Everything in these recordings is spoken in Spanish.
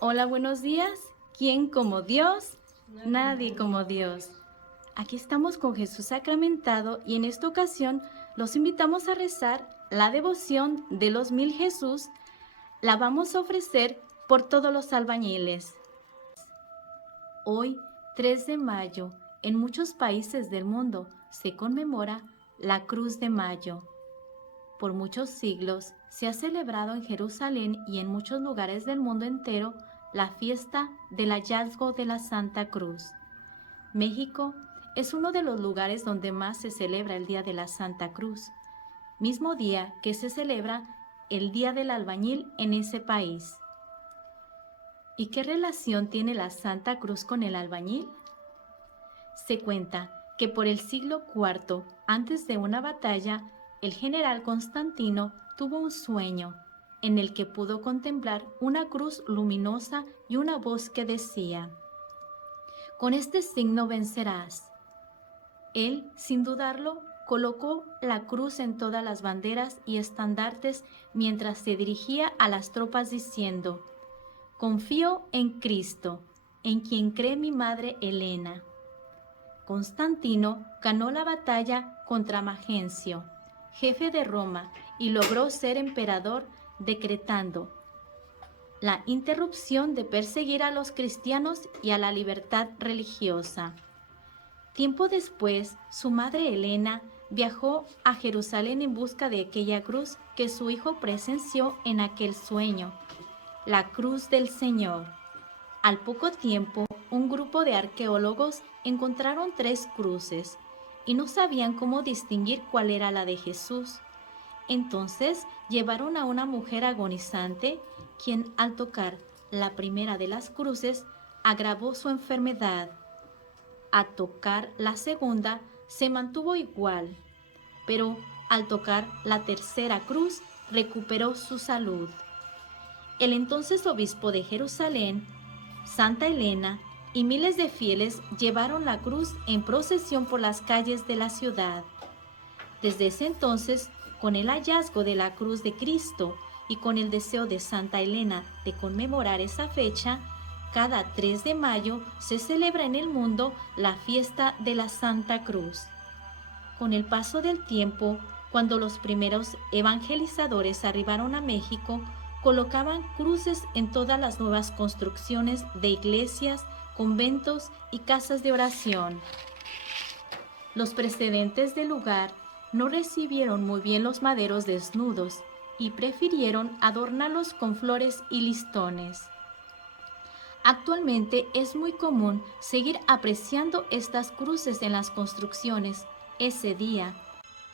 Hola, buenos días. ¿Quién como Dios? Nadie como Dios. Aquí estamos con Jesús sacramentado y en esta ocasión los invitamos a rezar la devoción de los 1000 Jesús. La vamos a ofrecer por todos los albañiles. Hoy, 3 de mayo, en muchos países del mundo se conmemora la Cruz de Mayo. Por muchos siglos se ha celebrado en Jerusalén y en muchos lugares del mundo entero la fiesta del hallazgo de la Santa Cruz. México es uno de los lugares donde más se celebra el Día de la Santa Cruz, mismo día que se celebra el Día del Albañil en ese país. ¿Y qué relación tiene la Santa Cruz con el albañil? Se cuenta que por el siglo IV, antes de una batalla, el general Constantino tuvo un sueño en el que pudo contemplar una cruz luminosa y una voz que decía: "Con este signo vencerás". Él, sin dudarlo, colocó la cruz en todas las banderas y estandartes mientras se dirigía a las tropas diciendo: "Confío en Cristo, en quien cree mi madre Helena". Constantino ganó la batalla contra Magencio, jefe de Roma, y logró ser emperador, decretando la interrupción de perseguir a los cristianos y a la libertad religiosa. Tiempo después, su madre Helena viajó a Jerusalén en busca de aquella cruz que su hijo presenció en aquel sueño, la cruz del Señor. Al poco tiempo, un grupo de arqueólogos encontraron 3 cruces y no sabían cómo distinguir cuál era la de Jesús. Entonces llevaron a una mujer agonizante, quien al tocar la primera de las cruces agravó su enfermedad. A tocar la segunda se mantuvo igual, pero al tocar la tercera cruz recuperó su salud. El entonces obispo de Jerusalén, Santa Helena, y miles de fieles llevaron la cruz en procesión por las calles de la ciudad. Desde ese entonces, con el hallazgo de la cruz de Cristo y con el deseo de Santa Helena de conmemorar esa fecha, cada 3 de mayo se celebra en el mundo la fiesta de la Santa Cruz. Con el paso del tiempo, cuando los primeros evangelizadores arribaron a México, colocaban cruces en todas las nuevas construcciones de iglesias, conventos y casas de oración. Los precedentes del lugar no recibieron muy bien los maderos desnudos y prefirieron adornarlos con flores y listones. Actualmente es muy común seguir apreciando estas cruces en las construcciones ese día,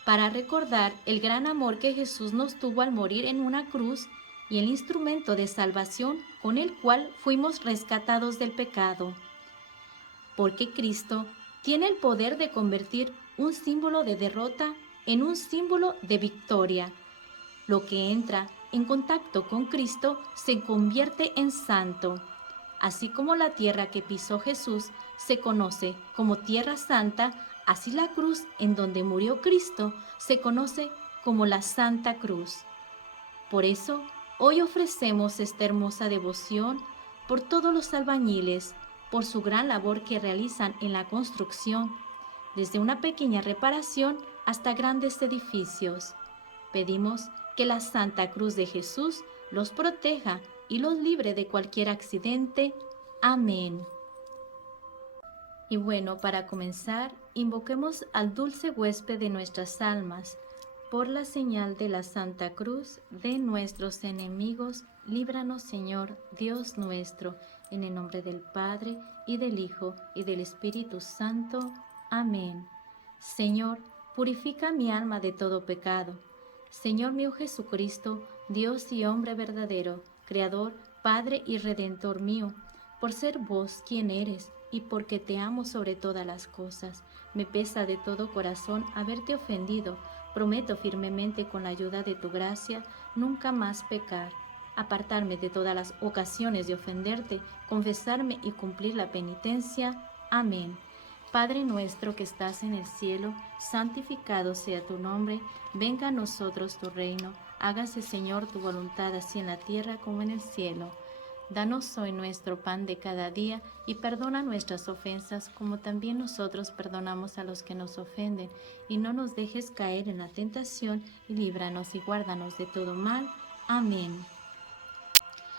para recordar el gran amor que Jesús nos tuvo al morir en una cruz y el instrumento de salvación con el cual fuimos rescatados del pecado. Porque Cristo tiene el poder de convertir un símbolo de derrota en un símbolo de victoria. Lo que entra en contacto con Cristo se convierte en santo. Así como la tierra que pisó Jesús se conoce como Tierra Santa, así la cruz en donde murió Cristo se conoce como la Santa Cruz. Por eso, hoy ofrecemos esta hermosa devoción por todos los albañiles, por su gran labor que realizan en la construcción, desde una pequeña reparación hasta grandes edificios. Pedimos que la Santa Cruz de Jesús los proteja y los libre de cualquier accidente. Amén. Y bueno, para comenzar, invoquemos al dulce huésped de nuestras almas. Por la señal de la Santa Cruz de nuestros enemigos, líbranos, Señor, Dios nuestro, en el nombre del Padre, y del Hijo, y del Espíritu Santo. Amén. Señor, purifica mi alma de todo pecado. Señor mío Jesucristo, Dios y hombre verdadero, Creador, Padre y Redentor mío, por ser vos quien eres, y porque te amo sobre todas las cosas, me pesa de todo corazón haberte ofendido. Prometo firmemente, con la ayuda de tu gracia, nunca más pecar, apartarme de todas las ocasiones de ofenderte, confesarme y cumplir la penitencia. Amén. Padre nuestro que estás en el cielo, santificado sea tu nombre, venga a nosotros tu reino, hágase, Señor, tu voluntad, así en la tierra como en el cielo. Danos hoy nuestro pan de cada día y perdona nuestras ofensas como también nosotros perdonamos a los que nos ofenden. Y no nos dejes caer en la tentación y líbranos y guárdanos de todo mal. Amén.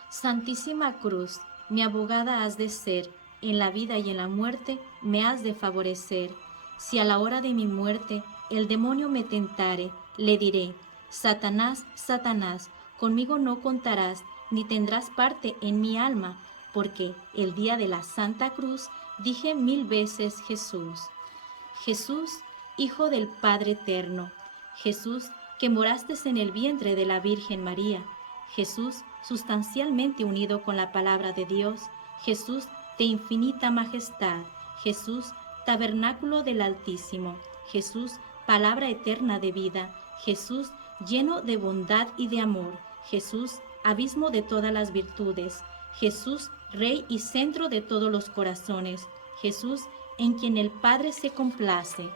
Santísima Cruz, mi abogada has de ser, en la vida y en la muerte me has de favorecer. Si a la hora de mi muerte el demonio me tentare, le diré, Satanás, Satanás, conmigo no contarás, ni tendrás parte en mi alma, porque el día de la Santa Cruz dije 1000 veces Jesús. Jesús, Hijo del Padre Eterno, Jesús, que moraste en el vientre de la Virgen María, Jesús, sustancialmente unido con la palabra de Dios, Jesús de infinita majestad, Jesús, tabernáculo del Altísimo, Jesús, palabra eterna de vida, Jesús, lleno de bondad y de amor, Jesús, abismo de todas las virtudes, Jesús, Rey y centro de todos los corazones, Jesús, en quien el Padre se complace,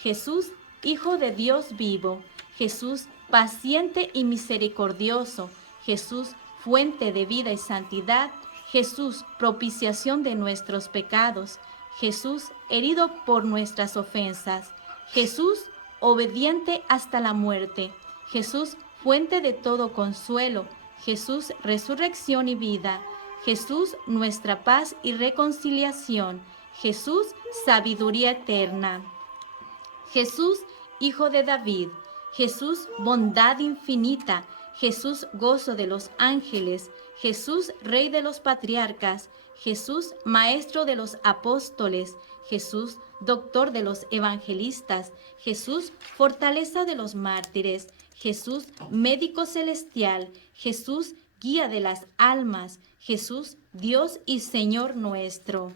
Jesús, Hijo de Dios vivo, Jesús, paciente y misericordioso, Jesús, fuente de vida y santidad, Jesús, propiciación de nuestros pecados, Jesús, herido por nuestras ofensas, Jesús, obediente hasta la muerte, Jesús, fuente de todo consuelo, Jesús, resurrección y vida, Jesús, nuestra paz y reconciliación, Jesús, sabiduría eterna. Jesús, Hijo de David, Jesús, bondad infinita, Jesús, gozo de los ángeles, Jesús, Rey de los patriarcas, Jesús, Maestro de los apóstoles, Jesús, Doctor de los evangelistas, Jesús, fortaleza de los mártires, Jesús, Médico celestial, Jesús, Guía de las almas, Jesús, Dios y Señor nuestro.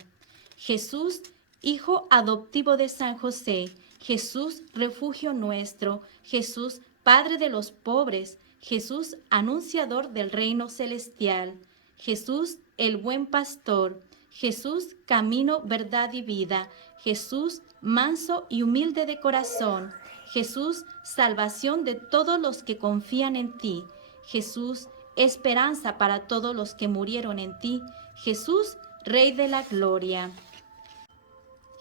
Jesús, Hijo adoptivo de San José, Jesús, refugio nuestro, Jesús, Padre de los pobres, Jesús, anunciador del reino celestial, Jesús, el buen pastor, Jesús, camino, verdad y vida, Jesús, manso y humilde de corazón, Jesús, salvación de todos los que confían en ti, Jesús, esperanza para todos los que murieron en ti, Jesús, Rey de la gloria.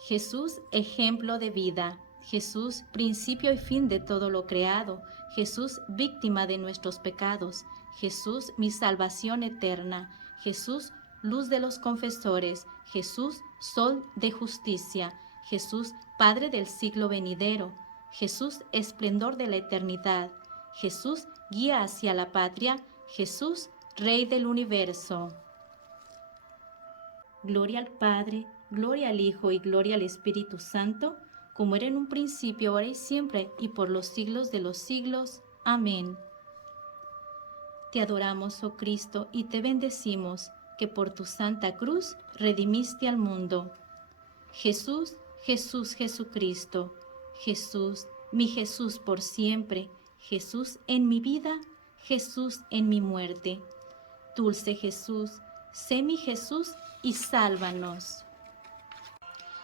Jesús, ejemplo de vida, Jesús, principio y fin de todo lo creado, Jesús, víctima de nuestros pecados, Jesús, mi salvación eterna, Jesús, luz de los confesores, Jesús, sol de justicia, Jesús, Padre del siglo venidero, Jesús, esplendor de la eternidad, Jesús, guía hacia la patria, Jesús, Rey del universo. Gloria al Padre, gloria al Hijo y gloria al Espíritu Santo, como era en un principio, ahora y siempre, y por los siglos de los siglos. Amén. Te adoramos, oh Cristo, y te bendecimos, que por tu santa cruz redimiste al mundo. Jesús, Jesús, Jesucristo, Jesús, mi Jesús por siempre, Jesús en mi vida, Jesús en mi muerte. Dulce Jesús, sé mi Jesús y sálvanos.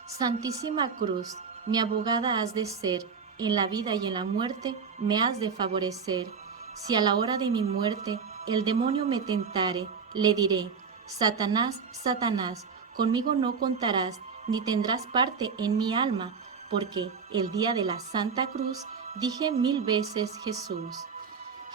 Santísima Cruz, mi abogada has de ser, en la vida y en la muerte me has de favorecer. Si a la hora de mi muerte el demonio me tentare, le diré, Satanás, Satanás, conmigo no contarás, ni tendrás parte en mi alma, porque el día de la Santa Cruz dije 1000 veces Jesús.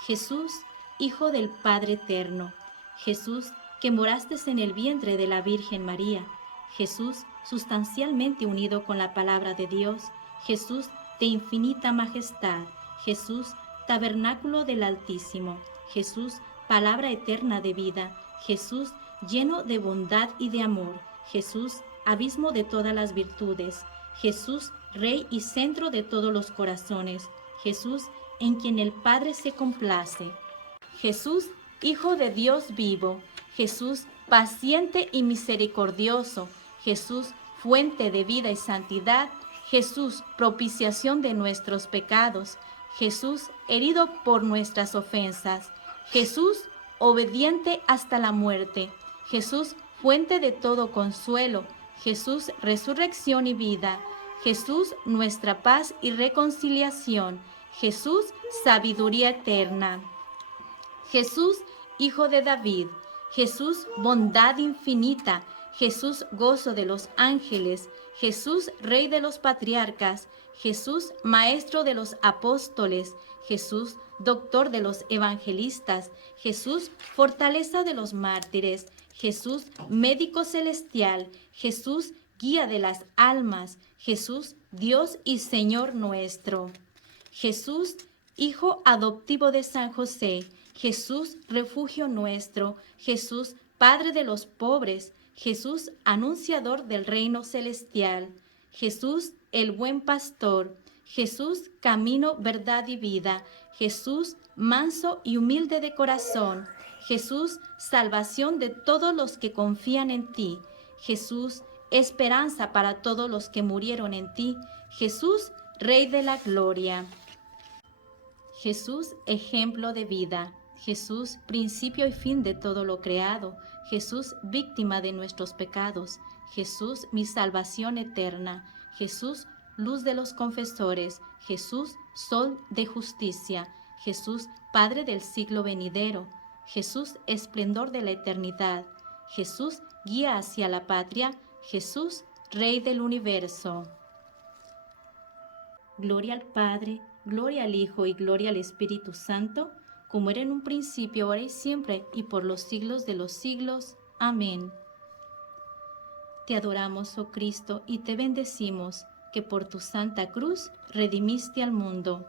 Jesús, Hijo del Padre Eterno, Jesús, que moraste en el vientre de la Virgen María, Jesús, sustancialmente unido con la palabra de Dios, Jesús, de infinita majestad, Jesús, tabernáculo del Altísimo, Jesús, palabra eterna de vida, Jesús, lleno de bondad y de amor, Jesús, abismo de todas las virtudes, Jesús, Rey y centro de todos los corazones, Jesús, en quien el Padre se complace, Jesús, Hijo de Dios vivo, Jesús, paciente y misericordioso, Jesús, fuente de vida y santidad, Jesús, propiciación de nuestros pecados, Jesús, herido por nuestras ofensas, Jesús, obediente hasta la muerte, Jesús, fuente de todo consuelo, Jesús, resurrección y vida, Jesús, nuestra paz y reconciliación, Jesús, sabiduría eterna. Jesús, Hijo de David, Jesús, bondad infinita, Jesús, gozo de los ángeles, Jesús, Rey de los patriarcas, Jesús, Maestro de los apóstoles, Jesús, Doctor de los evangelistas, Jesús, fortaleza de los mártires, Jesús, médico celestial, Jesús, guía de las almas, Jesús, Dios y Señor nuestro. Jesús, Hijo adoptivo de San José, Jesús, refugio nuestro, Jesús, Padre de los pobres, Jesús, anunciador del reino celestial, Jesús, el buen pastor, Jesús, camino, verdad y vida, Jesús, manso y humilde de corazón, Jesús, salvación de todos los que confían en ti, Jesús, esperanza para todos los que murieron en ti, Jesús, Rey de la gloria. Jesús, ejemplo de vida, Jesús, principio y fin de todo lo creado, Jesús, víctima de nuestros pecados, Jesús, mi salvación eterna, Jesús, luz de los confesores, Jesús, sol de justicia, Jesús, Padre del siglo venidero, Jesús, esplendor de la eternidad, Jesús, guía hacia la patria, Jesús, Rey del universo. Gloria al Padre, gloria al Hijo y gloria al Espíritu Santo, como era en un principio, ahora y siempre, y por los siglos de los siglos. Amén. Te adoramos, oh Cristo, y te bendecimos, que por tu santa cruz redimiste al mundo.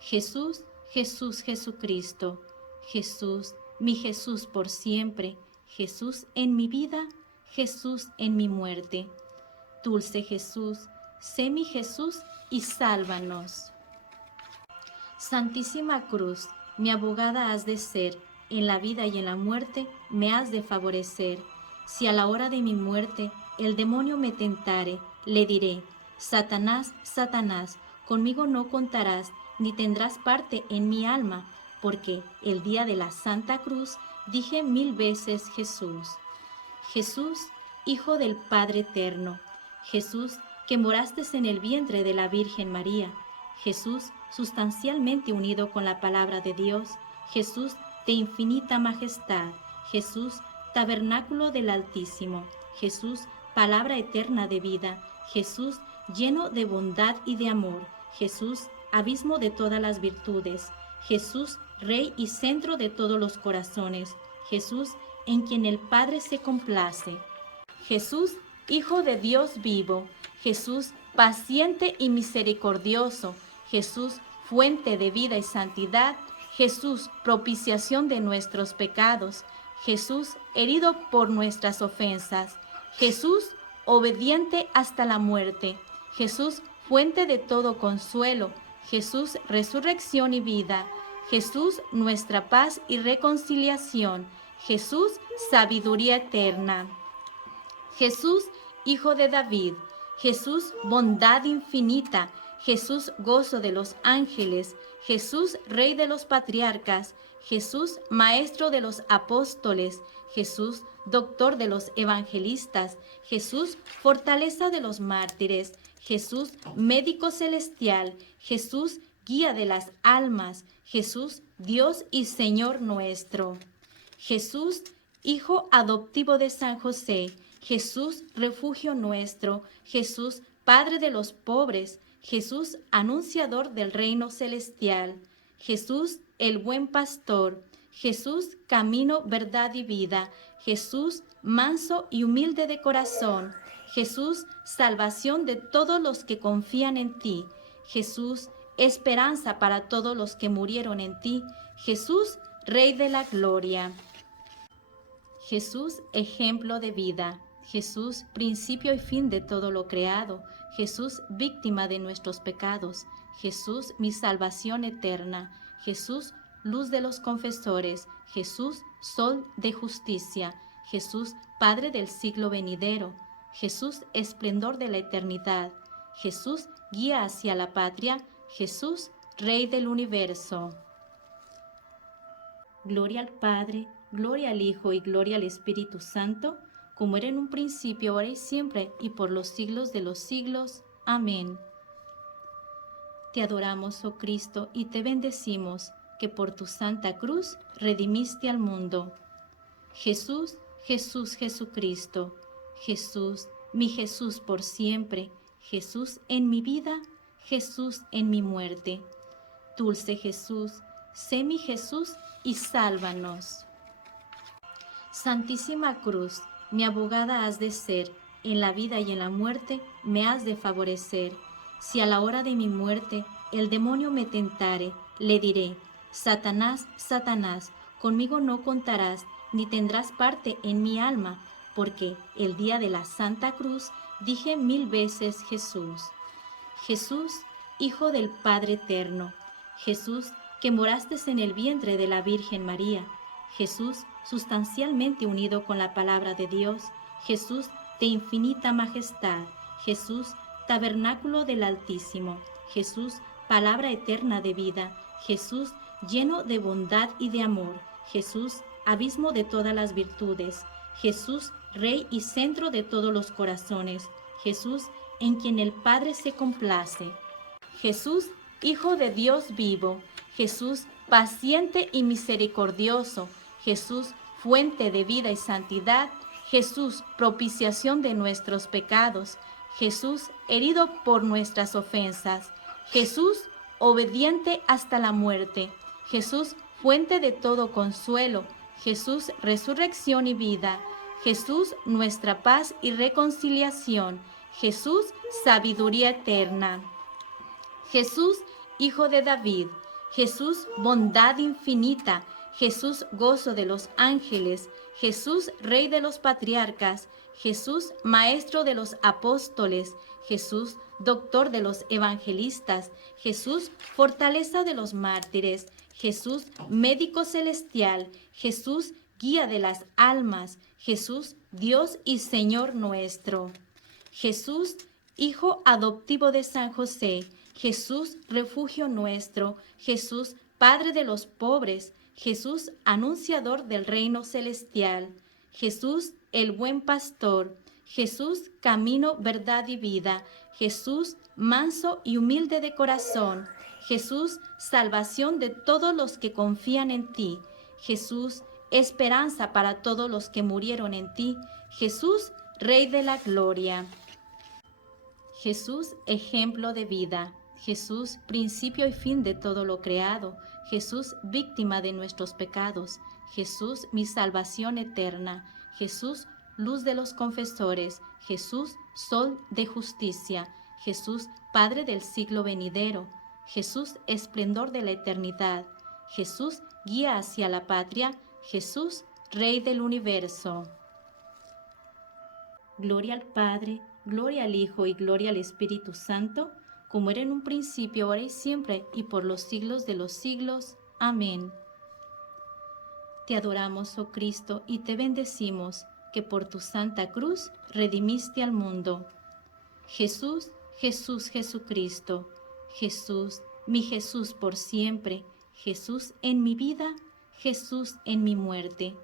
Jesús, Jesús, Jesucristo, Jesús, mi Jesús por siempre, Jesús en mi vida, Jesús en mi muerte. Dulce Jesús, sé mi Jesús y sálvanos. Santísima Cruz, mi abogada has de ser, en la vida y en la muerte me has de favorecer. Si a la hora de mi muerte el demonio me tentare, le diré: Satanás, Satanás, conmigo no contarás, ni tendrás parte en mi alma, porque el día de la Santa Cruz dije 1000 veces Jesús. Jesús, Hijo del Padre eterno, Jesús, que moraste en el vientre de la Virgen María, Jesús, sustancialmente unido con la palabra de Dios, Jesús, de infinita majestad, Jesús, tabernáculo del Altísimo, Jesús, palabra eterna de vida, Jesús, lleno de bondad y de amor, Jesús, abismo de todas las virtudes, Jesús, Rey y centro de todos los corazones, Jesús, en quien el Padre se complace, Jesús, Hijo de Dios vivo, Jesús, paciente y misericordioso, Jesús, fuente de vida y santidad, Jesús, propiciación de nuestros pecados, Jesús, herido por nuestras ofensas, Jesús, obediente hasta la muerte, Jesús, fuente de todo consuelo, Jesús, resurrección y vida, Jesús, nuestra paz y reconciliación, Jesús, sabiduría eterna, Jesús, Hijo de David, Jesús, bondad infinita, Jesús, gozo de los ángeles, Jesús, Rey de los patriarcas, Jesús, Maestro de los apóstoles, Jesús, Doctor de los evangelistas, Jesús, fortaleza de los mártires, Jesús, médico celestial, Jesús, guía de las almas, Jesús, Dios y Señor nuestro. Jesús, Hijo adoptivo de San José, Jesús, refugio nuestro, Jesús, Padre de los pobres, Jesús, anunciador del reino celestial, Jesús, el buen pastor, Jesús, camino, verdad y vida, Jesús, manso y humilde de corazón, Jesús, salvación de todos los que confían en ti, Jesús, esperanza para todos los que murieron en ti, Jesús, Rey de la gloria. Jesús, ejemplo de vida, Jesús, principio y fin de todo lo creado, Jesús, víctima de nuestros pecados, Jesús, mi salvación eterna, Jesús, luz de los confesores, Jesús, sol de justicia, Jesús, Padre del siglo venidero, Jesús, esplendor de la eternidad, Jesús, guía hacia la patria, Jesús, Rey del universo. Gloria al Padre, gloria al Hijo y gloria al Espíritu Santo, como era en un principio, ahora y siempre, y por los siglos de los siglos. Amén. Te adoramos, oh Cristo, y te bendecimos, que por tu santa cruz redimiste al mundo. Jesús, Jesús, Jesucristo. Jesús, mi Jesús por siempre. Jesús en mi vida, Jesús en mi muerte. Dulce Jesús, sé mi Jesús y sálvanos. Santísima Cruz, mi abogada has de ser, en la vida y en la muerte me has de favorecer. Si a la hora de mi muerte el demonio me tentare, le diré: Satanás, Satanás, conmigo no contarás, ni tendrás parte en mi alma, porque el día de la Santa Cruz dije 1000 veces Jesús. Jesús, Hijo del Padre Eterno. Jesús, que moraste en el vientre de la Virgen María. Jesús, sustancialmente unido con la palabra de Dios. Jesús, de infinita majestad. Jesús, tabernáculo del Altísimo. Jesús, palabra eterna de vida. Jesús, lleno de bondad y de amor. Jesús, abismo de todas las virtudes. Jesús, Rey y centro de todos los corazones. Jesús, en quien el Padre se complace. Jesús, Hijo de Dios vivo. Jesús, paciente y misericordioso. Jesús, fuente de vida y santidad. Jesús, propiciación de nuestros pecados. Jesús, herido por nuestras ofensas. Jesús, obediente hasta la muerte. Jesús, fuente de todo consuelo. Jesús, resurrección y vida. Jesús, nuestra paz y reconciliación. Jesús, sabiduría eterna. Jesús, Hijo de David. Jesús, bondad infinita. Jesús, gozo de los ángeles. Jesús, Rey de los patriarcas. Jesús, Maestro de los apóstoles. Jesús, Doctor de los evangelistas. Jesús, fortaleza de los mártires. Jesús, Médico celestial. Jesús, Guía de las almas. Jesús, Dios y Señor nuestro. Jesús, Hijo adoptivo de San José. Jesús, refugio nuestro. Jesús, Padre de los pobres. Jesús, anunciador del reino celestial. Jesús, el buen pastor. Jesús, camino, verdad y vida. Jesús, manso y humilde de corazón. Jesús, salvación de todos los que confían en ti. Jesús, esperanza para todos los que murieron en ti. Jesús, Rey de la gloria. Jesús, ejemplo de vida. Jesús, principio y fin de todo lo creado. Jesús, víctima de nuestros pecados. Jesús, mi salvación eterna. Jesús, luz de los confesores. Jesús, sol de justicia. Jesús, Padre del siglo venidero. Jesús, esplendor de la eternidad. Jesús, guía hacia la patria. Jesús, Rey del universo. Gloria al Padre, gloria al Hijo y gloria al Espíritu Santo, como era en un principio, ahora y siempre, y por los siglos de los siglos. Amén. Te adoramos, oh Cristo, y te bendecimos, que por tu santa cruz redimiste al mundo. Jesús, Jesús, Jesucristo. Jesús, mi Jesús por siempre. Jesús en mi vida, Jesús en mi muerte.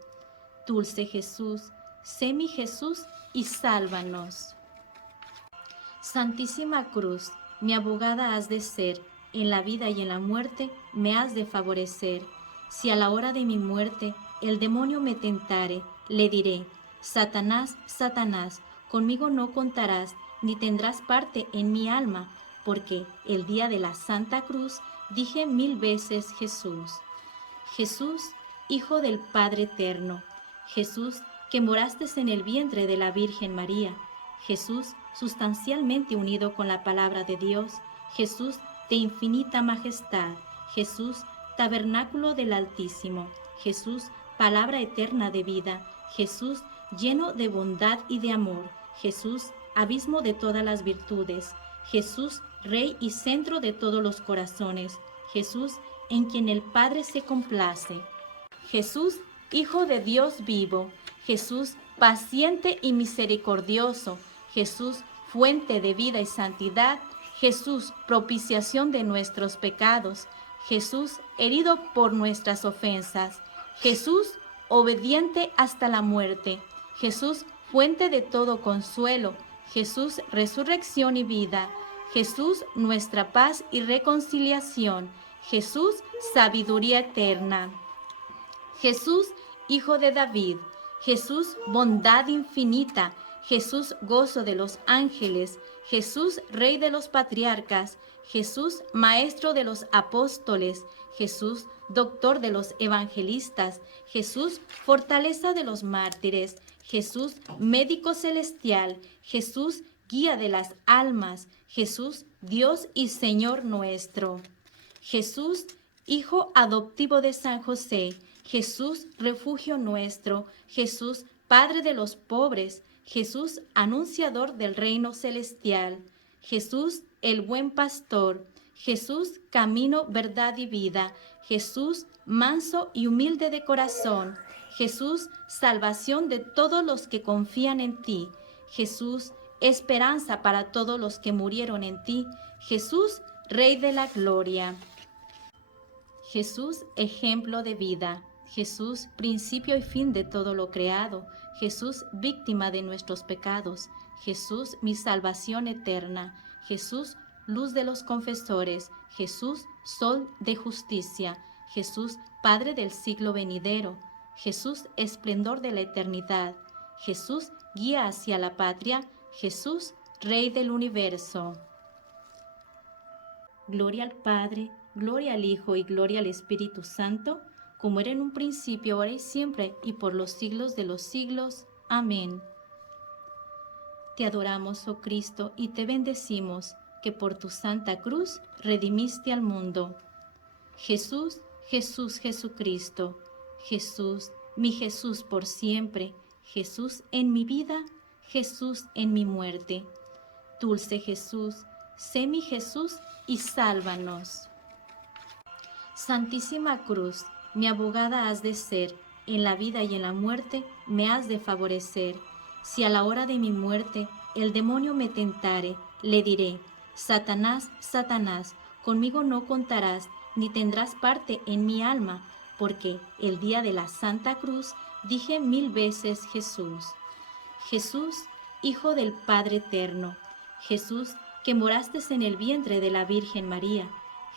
Dulce Jesús, sé mi Jesús y sálvanos. Santísima Cruz, mi abogada has de ser, en la vida y en la muerte me has de favorecer. Si a la hora de mi muerte el demonio me tentare, le diré: Satanás, Satanás, conmigo no contarás, ni tendrás parte en mi alma, porque el día de la Santa Cruz dije 1000 veces Jesús. Jesús, Hijo del Padre Eterno. Jesús, que moraste en el vientre de la Virgen María. Jesús, sustancialmente unido con la palabra de Dios. Jesús, de infinita majestad. Jesús, tabernáculo del Altísimo. Jesús, palabra eterna de vida. Jesús, lleno de bondad y de amor. Jesús, abismo de todas las virtudes. Jesús, Rey y centro de todos los corazones. Jesús, en quien el Padre se complace. Jesús, Hijo de Dios vivo. Jesús, paciente y misericordioso. Jesús, fuente de vida y santidad. Jesús, propiciación de nuestros pecados. Jesús, herido por nuestras ofensas. Jesús, obediente hasta la muerte. Jesús, fuente de todo consuelo. Jesús, resurrección y vida. Jesús, nuestra paz y reconciliación. Jesús, sabiduría eterna. Jesús, Hijo de David. Jesús, bondad infinita. Jesús, gozo de los ángeles. Jesús, Rey de los patriarcas. Jesús, Maestro de los apóstoles. Jesús, Doctor de los evangelistas. Jesús, fortaleza de los mártires. Jesús, médico celestial. Jesús, guía de las almas. Jesús, Dios y Señor nuestro. Jesús, Hijo adoptivo de San José. Jesús, refugio nuestro. Jesús, Padre de los pobres. Jesús, anunciador del reino celestial. Jesús, el buen pastor. Jesús, camino, verdad y vida. Jesús, manso y humilde de corazón. Jesús, salvación de todos los que confían en ti. Jesús, esperanza para todos los que murieron en ti. Jesús, Rey de la gloria. Jesús, ejemplo de vida. Jesús, principio y fin de todo lo creado. Jesús, víctima de nuestros pecados. Jesús, mi salvación eterna. Jesús, luz de los confesores. Jesús, sol de justicia. Jesús, Padre del siglo venidero. Jesús, esplendor de la eternidad. Jesús, guía hacia la patria. Jesús, Rey del universo. Gloria al Padre, gloria al Hijo y gloria al Espíritu Santo, como era en un principio, ahora y siempre, y por los siglos de los siglos. Amén. Te adoramos, oh Cristo, y te bendecimos, que por tu santa cruz redimiste al mundo. Jesús, Jesús, Jesucristo, Jesús, mi Jesús por siempre, Jesús en mi vida, Jesús en mi muerte. Dulce Jesús, sé mi Jesús y sálvanos. Santísima Cruz, mi abogada has de ser, en la vida y en la muerte me has de favorecer. Si a la hora de mi muerte el demonio me tentare, le diré: Satanás, Satanás, conmigo no contarás, ni tendrás parte en mi alma, porque el día de la Santa Cruz dije 1000 veces Jesús. Jesús, Hijo del Padre eterno, Jesús, que moraste en el vientre de la Virgen María,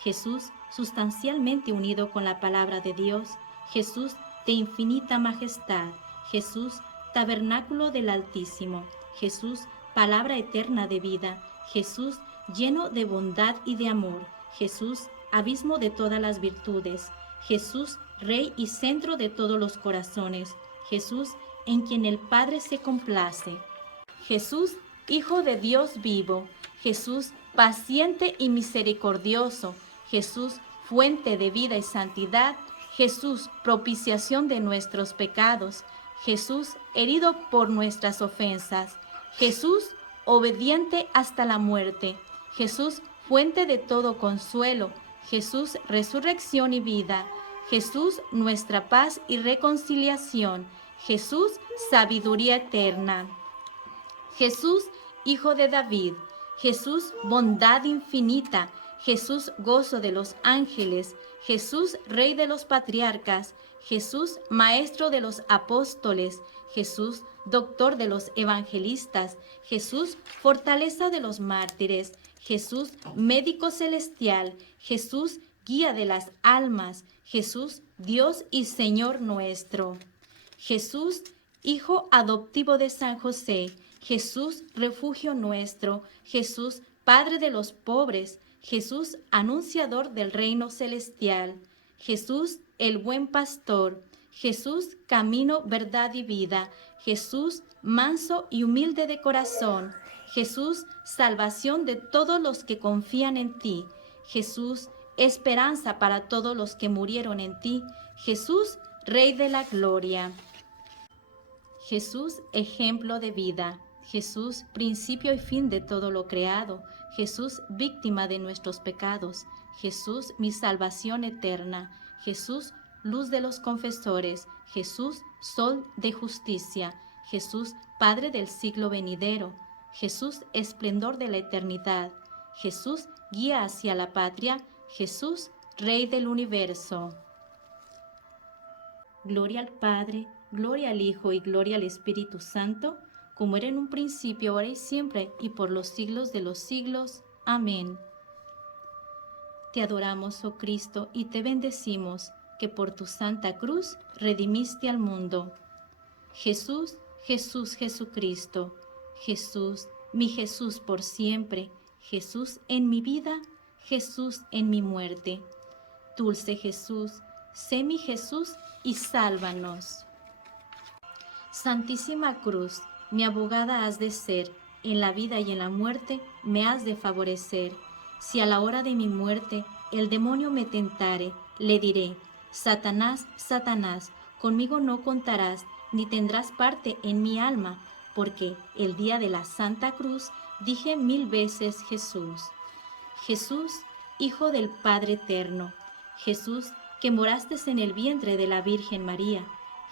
Jesús, sustancialmente unido con la palabra de Dios, Jesús, de infinita majestad, Jesús, tabernáculo del Altísimo, Jesús, palabra eterna de vida, Jesús, lleno de bondad y de amor, Jesús, abismo de todas las virtudes, Jesús, Rey y centro de todos los corazones, Jesús, en quien el Padre se complace, Jesús, Hijo de Dios vivo, Jesús, paciente y misericordioso, Jesús, fuente de vida y santidad, Jesús, propiciación de nuestros pecados, Jesús, herido por nuestras ofensas, Jesús, obediente hasta la muerte, Jesús, fuente de todo consuelo, Jesús, resurrección y vida, Jesús, nuestra paz y reconciliación, Jesús, sabiduría eterna. Jesús, Hijo de David, Jesús, bondad infinita, Jesús, gozo de los ángeles, Jesús, Rey de los patriarcas, Jesús, Maestro de los apóstoles, Jesús, Doctor de los evangelistas, Jesús, fortaleza de los mártires, Jesús, médico celestial, Jesús, guía de las almas, Jesús, Dios y Señor nuestro. Jesús, Hijo adoptivo de San José, Jesús, refugio nuestro, Jesús, Padre de los pobres, Jesús, anunciador del reino celestial, Jesús, el buen pastor, Jesús, camino, verdad y vida, Jesús, manso y humilde de corazón, Jesús, salvación de todos los que confían en ti, Jesús, esperanza para todos los que murieron en ti, Jesús, Rey de la gloria. Jesús, ejemplo de vida, Jesús, principio y fin de todo lo creado, Jesús, víctima de nuestros pecados, Jesús, mi salvación eterna, Jesús, luz de los confesores, Jesús, sol de justicia, Jesús, Padre del siglo venidero, Jesús, esplendor de la eternidad, Jesús, guía hacia la patria, Jesús, Rey del universo. Gloria al Padre, gloria al Hijo y gloria al Espíritu Santo, como era en un principio, ahora y siempre, y por los siglos de los siglos. Amén. Te adoramos, oh Cristo, y te bendecimos, que por tu santa cruz redimiste al mundo. Jesús, Jesús, Jesucristo. Jesús, mi Jesús por siempre. Jesús en mi vida, Jesús en mi muerte. Dulce Jesús, sé mi Jesús y sálvanos. Santísima Cruz, mi abogada has de ser, en la vida y en la muerte me has de favorecer. Si a la hora de mi muerte el demonio me tentare, le diré: Satanás, Satanás, conmigo no contarás, ni tendrás parte en mi alma, porque el día de la Santa Cruz dije 1000 veces Jesús. Jesús, Hijo del Padre Eterno. Jesús, que moraste en el vientre de la Virgen María.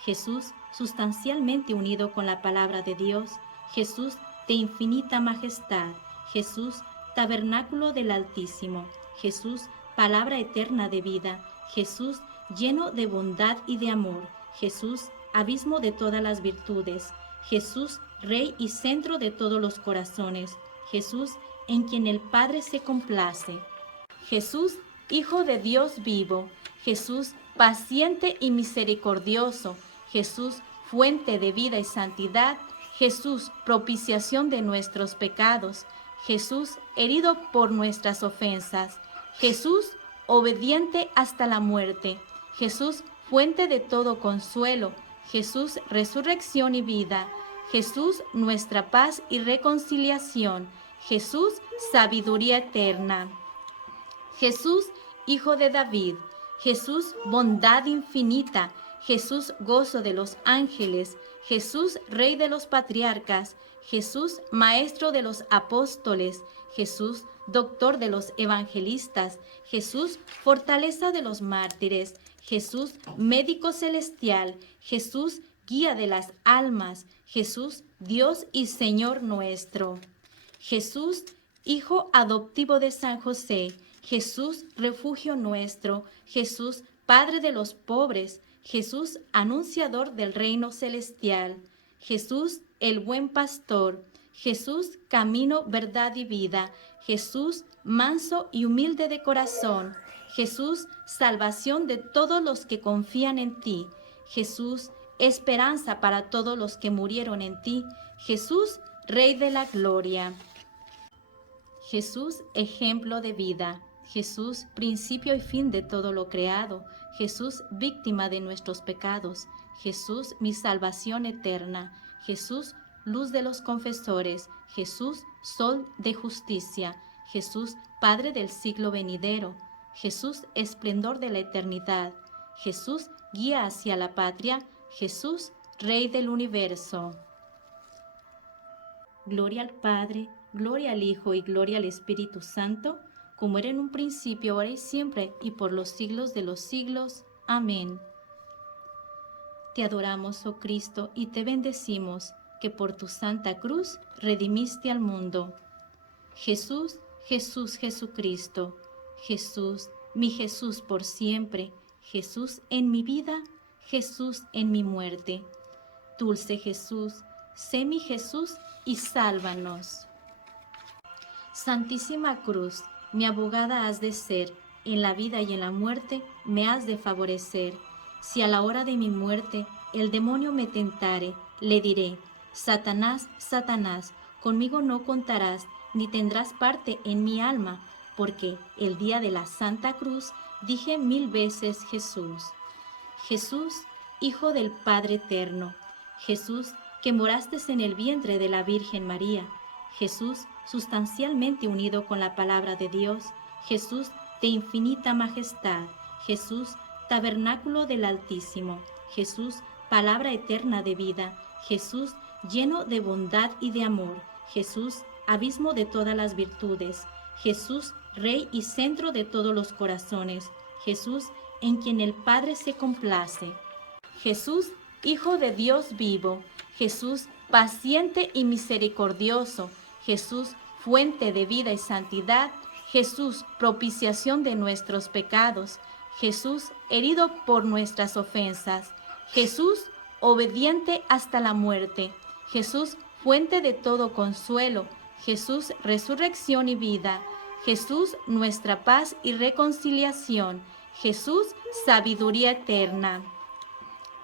Jesús, sustancialmente unido con la palabra de Dios. Jesús, de infinita majestad. Jesús, tabernáculo del Altísimo. Jesús, palabra eterna de vida. Jesús, lleno de bondad y de amor. Jesús, abismo de todas las virtudes. Jesús, Rey y centro de todos los corazones. Jesús, en quien el Padre se complace. Jesús, Hijo de Dios vivo. Jesús, paciente y misericordioso. Jesús, fuente de vida y santidad. Jesús, propiciación de nuestros pecados. Jesús, herido por nuestras ofensas. Jesús, obediente hasta la muerte. Jesús, fuente de todo consuelo. Jesús, resurrección y vida. Jesús, nuestra paz y reconciliación. Jesús, sabiduría eterna. Jesús, Hijo de David. Jesús, bondad infinita. Jesús, gozo de los ángeles. Jesús, Rey de los patriarcas. Jesús, Maestro de los apóstoles. Jesús, Doctor de los evangelistas. Jesús, fortaleza de los mártires. Jesús, Médico celestial. Jesús, Guía de las almas. Jesús, Dios y Señor nuestro. Jesús, Hijo adoptivo de San José. Jesús, refugio nuestro. Jesús, Padre de los pobres. Jesús, anunciador del reino celestial. Jesús, el buen pastor. Jesús, camino, verdad y vida. Jesús, manso y humilde de corazón. Jesús, salvación de todos los que confían en ti. Jesús, esperanza para todos los que murieron en ti. Jesús, Rey de la gloria. Jesús, ejemplo de vida. Jesús, principio y fin de todo lo creado. Jesús, víctima de nuestros pecados. Jesús, mi salvación eterna. Jesús, luz de los confesores. Jesús, sol de justicia. Jesús, Padre del siglo venidero. Jesús, esplendor de la eternidad. Jesús, guía hacia la patria. Jesús, Rey del universo. Gloria al Padre, gloria al Hijo y gloria al Espíritu Santo, como era en un principio, ahora y siempre, y por los siglos de los siglos. Amén. Te adoramos, oh Cristo, y te bendecimos, que por tu santa cruz redimiste al mundo. Jesús, Jesús, Jesucristo. Jesús, mi Jesús por siempre. Jesús en mi vida, Jesús en mi muerte. Dulce Jesús, sé mi Jesús y sálvanos. Santísima Cruz, mi abogada has de ser, en la vida y en la muerte me has de favorecer. Si a la hora de mi muerte el demonio me tentare, le diré: Satanás, Satanás, conmigo no contarás, ni tendrás parte en mi alma, porque el día de la Santa Cruz dije 1000 veces Jesús. Jesús, Hijo del Padre Eterno. Jesús, que moraste en el vientre de la Virgen María. Jesús, sustancialmente unido con la palabra de Dios. Jesús, de infinita majestad. Jesús, tabernáculo del Altísimo. Jesús, palabra eterna de vida. Jesús, lleno de bondad y de amor. Jesús, abismo de todas las virtudes. Jesús, Rey y centro de todos los corazones. Jesús, en quien el Padre se complace. Jesús, Hijo de Dios vivo. Jesús, paciente y misericordioso. Jesús, fuente de vida y santidad. Jesús, propiciación de nuestros pecados. Jesús, herido por nuestras ofensas. Jesús, obediente hasta la muerte. Jesús, fuente de todo consuelo. Jesús, resurrección y vida. Jesús, nuestra paz y reconciliación. Jesús, sabiduría eterna.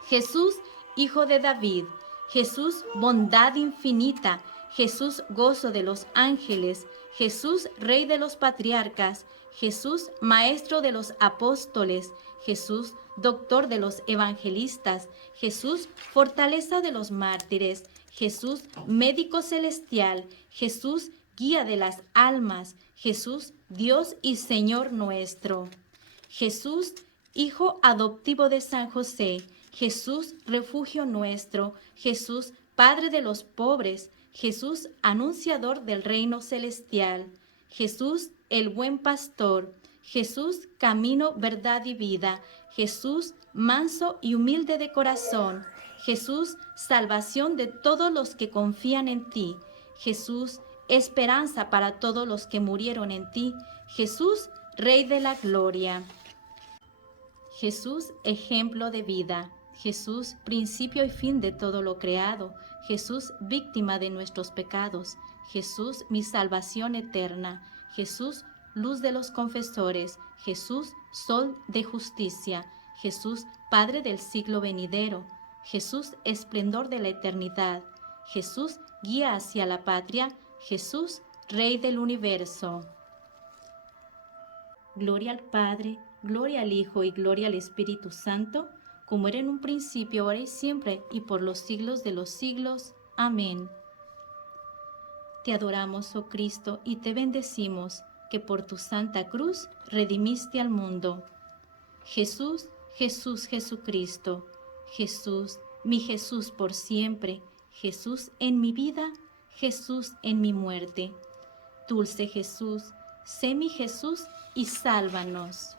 Jesús, Hijo de David. Jesús, bondad infinita. Jesús, gozo de los ángeles. Jesús, Rey de los patriarcas. Jesús, Maestro de los apóstoles. Jesús, Doctor de los evangelistas. Jesús, fortaleza de los mártires. Jesús, médico celestial. Jesús, guía de las almas. Jesús, Dios y Señor nuestro. Jesús, Hijo adoptivo de San José. Jesús, refugio nuestro. Jesús, Padre de los pobres. Jesús, anunciador del reino celestial. Jesús, el buen pastor. Jesús, camino, verdad y vida. Jesús, manso y humilde de corazón. Jesús, salvación de todos los que confían en ti. Jesús, esperanza para todos los que murieron en ti. Jesús, Rey de la gloria. Jesús, ejemplo de vida. Jesús, principio y fin de todo lo creado. Jesús, víctima de nuestros pecados. Jesús, mi salvación eterna. Jesús, luz de los confesores. Jesús, sol de justicia. Jesús, Padre del siglo venidero. Jesús, esplendor de la eternidad. Jesús, guía hacia la patria. Jesús, Rey del universo. Gloria al Padre, gloria al Hijo y gloria al Espíritu Santo, como era en un principio, ahora y siempre, y por los siglos de los siglos. Amén. Te adoramos, oh Cristo, y te bendecimos, que por tu santa cruz redimiste al mundo. Jesús, Jesús, Jesucristo, Jesús, mi Jesús por siempre, Jesús en mi vida, Jesús en mi muerte. Dulce Jesús, sé mi Jesús y sálvanos.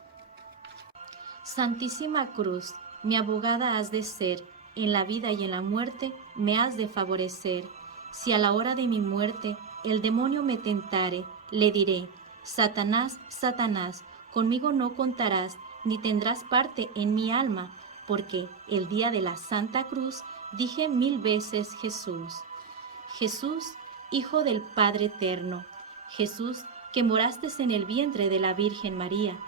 Santísima Cruz, mi abogada has de ser, en la vida y en la muerte me has de favorecer. Si a la hora de mi muerte el demonio me tentare, le diré: Satanás, Satanás, conmigo no contarás, ni tendrás parte en mi alma, porque el día de la Santa Cruz dije 1000 veces Jesús. Jesús, Hijo del Padre eterno, Jesús, que moraste en el vientre de la Virgen María,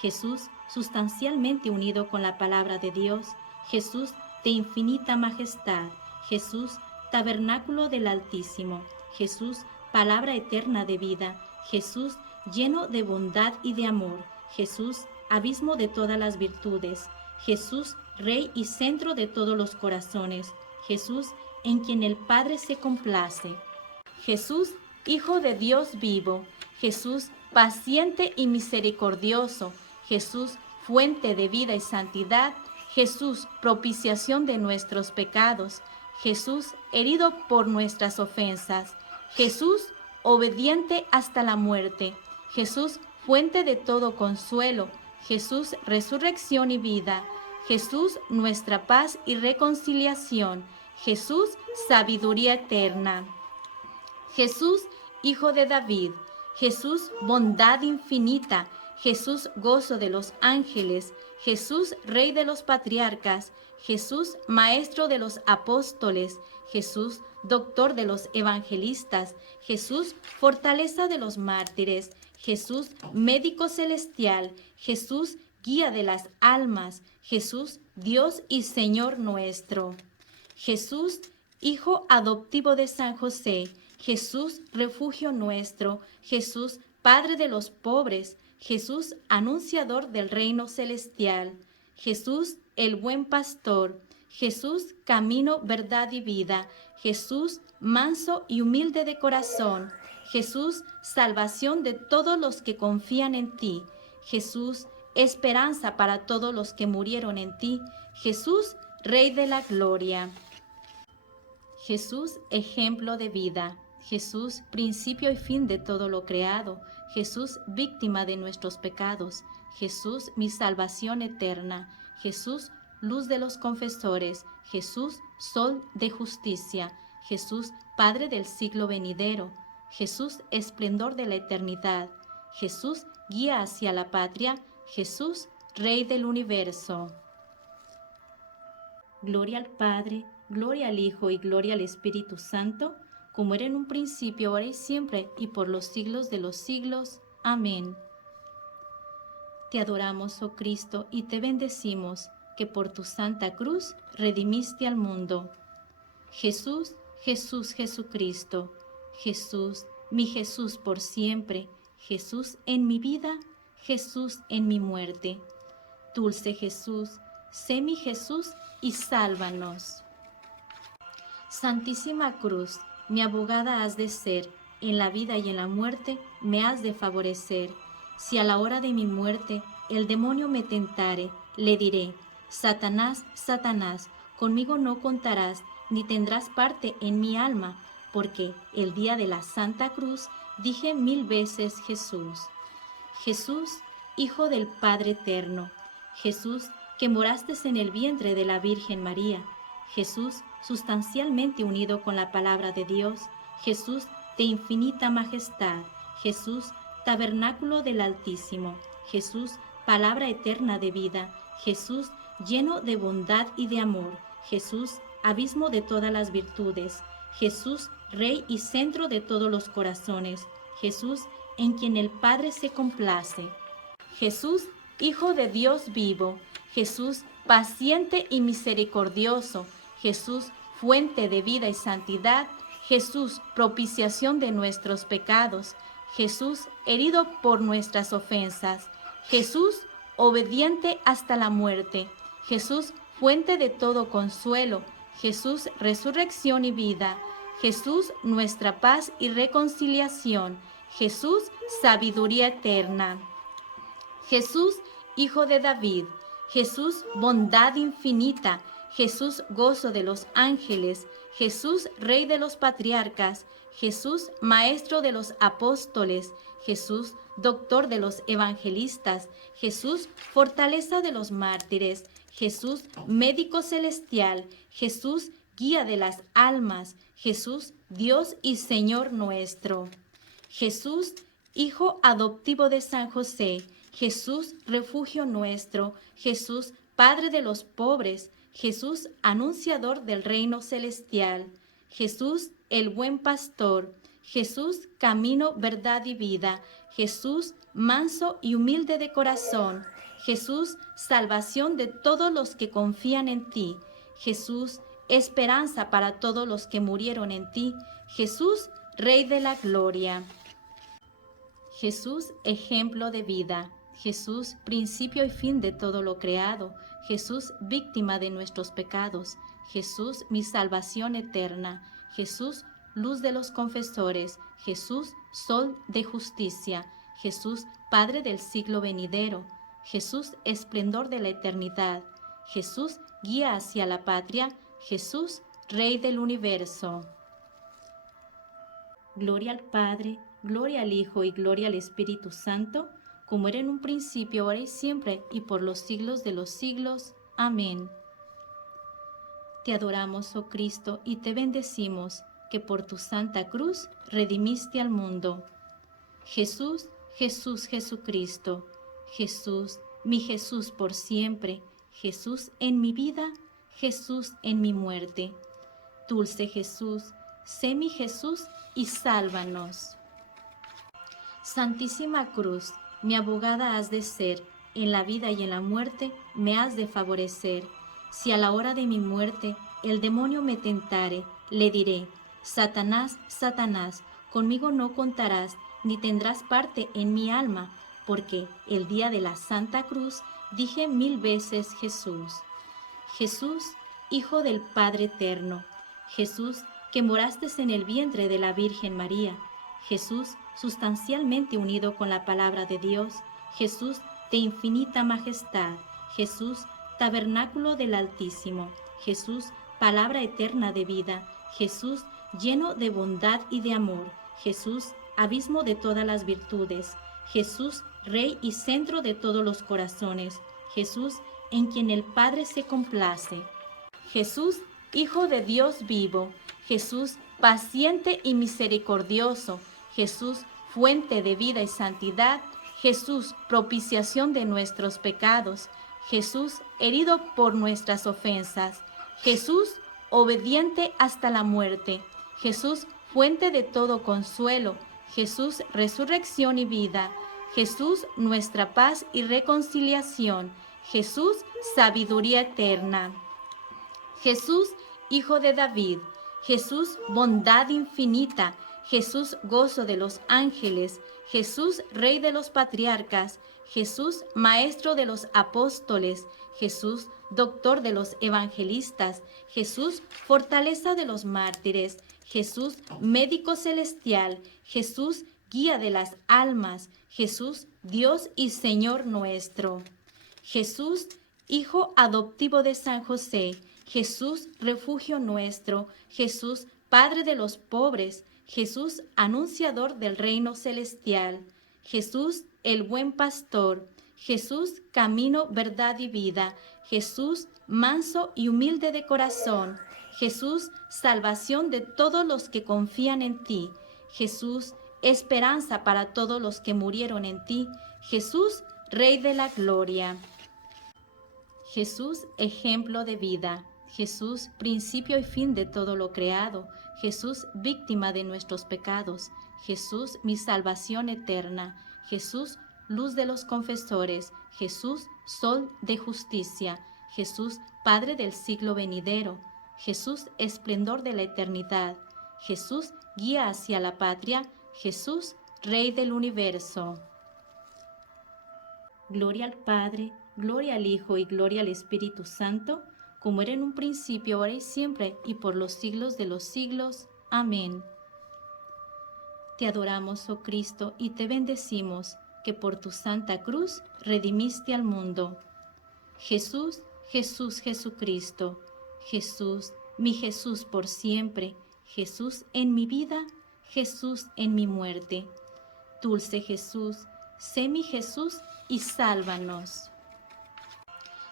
Jesús, sustancialmente unido con la palabra de Dios, Jesús, de infinita majestad, Jesús, tabernáculo del Altísimo, Jesús, palabra eterna de vida, Jesús, lleno de bondad y de amor, Jesús, abismo de todas las virtudes, Jesús, Rey y centro de todos los corazones, Jesús, en quien el Padre se complace, Jesús, Hijo de Dios vivo, Jesús, paciente y misericordioso, Jesús, fuente de vida y santidad, Jesús, propiciación de nuestros pecados, Jesús, herido por nuestras ofensas, Jesús, obediente hasta la muerte, Jesús, fuente de todo consuelo, Jesús, resurrección y vida, Jesús, nuestra paz y reconciliación, Jesús, sabiduría eterna, Jesús, Hijo de David, Jesús, bondad infinita, Jesús, gozo de los ángeles, Jesús, Rey de los patriarcas, Jesús, Maestro de los apóstoles, Jesús, Doctor de los evangelistas, Jesús, fortaleza de los mártires, Jesús, médico celestial, Jesús, guía de las almas, Jesús, Dios y Señor nuestro. Jesús, Hijo adoptivo de San José, Jesús, refugio nuestro, Jesús, Padre de los pobres, Jesús, anunciador del reino celestial, Jesús, el buen pastor, Jesús, camino, verdad y vida, Jesús, manso y humilde de corazón, Jesús, salvación de todos los que confían en ti, Jesús, esperanza para todos los que murieron en ti, Jesús, Rey de la gloria. Jesús, ejemplo de vida. Jesús, principio y fin de todo lo creado. Jesús, víctima de nuestros pecados. Jesús, mi salvación eterna. Jesús, luz de los confesores. Jesús, sol de justicia. Jesús, Padre del siglo venidero. Jesús, esplendor de la eternidad. Jesús, guía hacia la patria. Jesús, Rey del universo. Gloria al Padre, gloria al Hijo y gloria al Espíritu Santo, como era en un principio, ahora y siempre, y por los siglos de los siglos. Amén. Te adoramos, oh Cristo, y te bendecimos, que por tu santa cruz redimiste al mundo. Jesús, Jesús, Jesucristo. Jesús, mi Jesús por siempre. Jesús en mi vida, Jesús en mi muerte. Dulce Jesús, sé mi Jesús y sálvanos. Santísima Cruz, mi abogada has de ser, en la vida y en la muerte me has de favorecer. Si a la hora de mi muerte el demonio me tentare, le diré: Satanás, Satanás, conmigo no contarás, ni tendrás parte en mi alma, porque el día de la Santa Cruz dije 1000 veces Jesús. Jesús, Hijo del Padre Eterno. Jesús, que moraste en el vientre de la Virgen María. Jesús, sustancialmente unido con la palabra de Dios. Jesús, de infinita majestad. Jesús, tabernáculo del Altísimo. Jesús, palabra eterna de vida. Jesús, lleno de bondad y de amor. Jesús, abismo de todas las virtudes. Jesús, Rey y centro de todos los corazones. Jesús, en quien el Padre se complace. Jesús, Hijo de Dios vivo. Jesús, paciente y misericordioso. Jesús, fuente de vida y santidad. Jesús, propiciación de nuestros pecados. Jesús, herido por nuestras ofensas. Jesús, obediente hasta la muerte. Jesús, fuente de todo consuelo. Jesús, resurrección y vida. Jesús, nuestra paz y reconciliación. Jesús, sabiduría eterna. Jesús, Hijo de David. Jesús, bondad infinita. Jesús, gozo de los ángeles. Jesús, Rey de los patriarcas. Jesús, Maestro de los apóstoles. Jesús, Doctor de los evangelistas. Jesús, fortaleza de los mártires. Jesús, Médico celestial. Jesús, Guía de las almas. Jesús, Dios y Señor nuestro. Jesús, Hijo adoptivo de San José. Jesús, refugio nuestro. Jesús, Padre de los pobres. Jesús, anunciador del reino celestial. Jesús, el buen pastor. Jesús, camino, verdad y vida. Jesús, manso y humilde de corazón. Jesús, salvación de todos los que confían en ti. Jesús, esperanza para todos los que murieron en ti. Jesús, Rey de la gloria. Jesús, ejemplo de vida. Jesús, principio y fin de todo lo creado. Jesús, víctima de nuestros pecados. Jesús, mi salvación eterna. Jesús, luz de los confesores. Jesús, sol de justicia. Jesús, Padre del siglo venidero. Jesús, esplendor de la eternidad. Jesús, guía hacia la patria. Jesús, Rey del universo. Gloria al Padre, gloria al Hijo y gloria al Espíritu Santo, como era en un principio, ahora y siempre, y por los siglos de los siglos. Amén. Te adoramos, oh Cristo, y te bendecimos, que por tu santa cruz redimiste al mundo. Jesús, Jesús, Jesucristo. Jesús, mi Jesús por siempre. Jesús en mi vida, Jesús en mi muerte. Dulce Jesús, sé mi Jesús y sálvanos. Santísima Cruz, mi abogada has de ser, en la vida y en la muerte me has de favorecer. Si a la hora de mi muerte el demonio me tentare, le diré: Satanás, Satanás, conmigo no contarás, ni tendrás parte en mi alma, porque el día de la Santa Cruz dije 1000 veces Jesús. Jesús, Hijo del Padre Eterno. Jesús, que moraste en el vientre de la Virgen María. Jesús, sustancialmente unido con la palabra de Dios. Jesús, de infinita majestad. Jesús, tabernáculo del Altísimo. Jesús, palabra eterna de vida. Jesús, lleno de bondad y de amor. Jesús, abismo de todas las virtudes. Jesús, Rey y centro de todos los corazones. Jesús, en quien el Padre se complace. Jesús, Hijo de Dios vivo. Jesús, paciente y misericordioso. Jesús, fuente de vida y santidad. Jesús, propiciación de nuestros pecados. Jesús, herido por nuestras ofensas. Jesús, obediente hasta la muerte. Jesús, fuente de todo consuelo. Jesús, resurrección y vida. Jesús, nuestra paz y reconciliación. Jesús, sabiduría eterna. Jesús, Hijo de David. Jesús, bondad infinita. Jesús, gozo de los ángeles. Jesús, Rey de los patriarcas. Jesús, Maestro de los apóstoles. Jesús, Doctor de los evangelistas. Jesús, fortaleza de los mártires. Jesús, médico celestial. Jesús, guía de las almas. Jesús, Dios y Señor nuestro. Jesús, Hijo adoptivo de San José. Jesús, refugio nuestro. Jesús, Padre de los pobres. Jesús, anunciador del reino celestial. Jesús, el buen pastor. Jesús, camino, verdad y vida. Jesús, manso y humilde de corazón. Jesús, salvación de todos los que confían en ti. Jesús, esperanza para todos los que murieron en ti. Jesús, Rey de la gloria. Jesús, ejemplo de vida. Jesús, principio y fin de todo lo creado. Jesús, víctima de nuestros pecados. Jesús, mi salvación eterna. Jesús, luz de los confesores. Jesús, sol de justicia. Jesús, Padre del siglo venidero. Jesús, esplendor de la eternidad. Jesús, guía hacia la patria. Jesús, Rey del universo. Gloria al Padre, gloria al Hijo y gloria al Espíritu Santo, como era en un principio, ahora y siempre, y por los siglos de los siglos. Amén. Te adoramos, oh Cristo, y te bendecimos, que por tu santa cruz redimiste al mundo. Jesús, Jesús, Jesucristo, Jesús, mi Jesús por siempre, Jesús en mi vida, Jesús en mi muerte. Dulce Jesús, sé mi Jesús y sálvanos.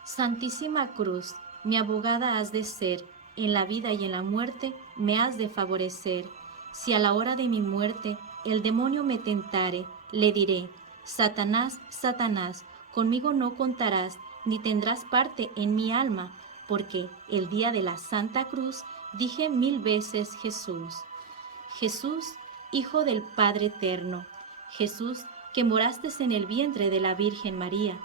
Santísima Cruz, mi abogada has de ser, en la vida y en la muerte me has de favorecer. Si a la hora de mi muerte el demonio me tentare, le diré: Satanás, Satanás, conmigo no contarás, ni tendrás parte en mi alma, porque el día de la Santa Cruz dije 1000 veces Jesús. Jesús, Hijo del Padre eterno, Jesús, que moraste en el vientre de la Virgen María,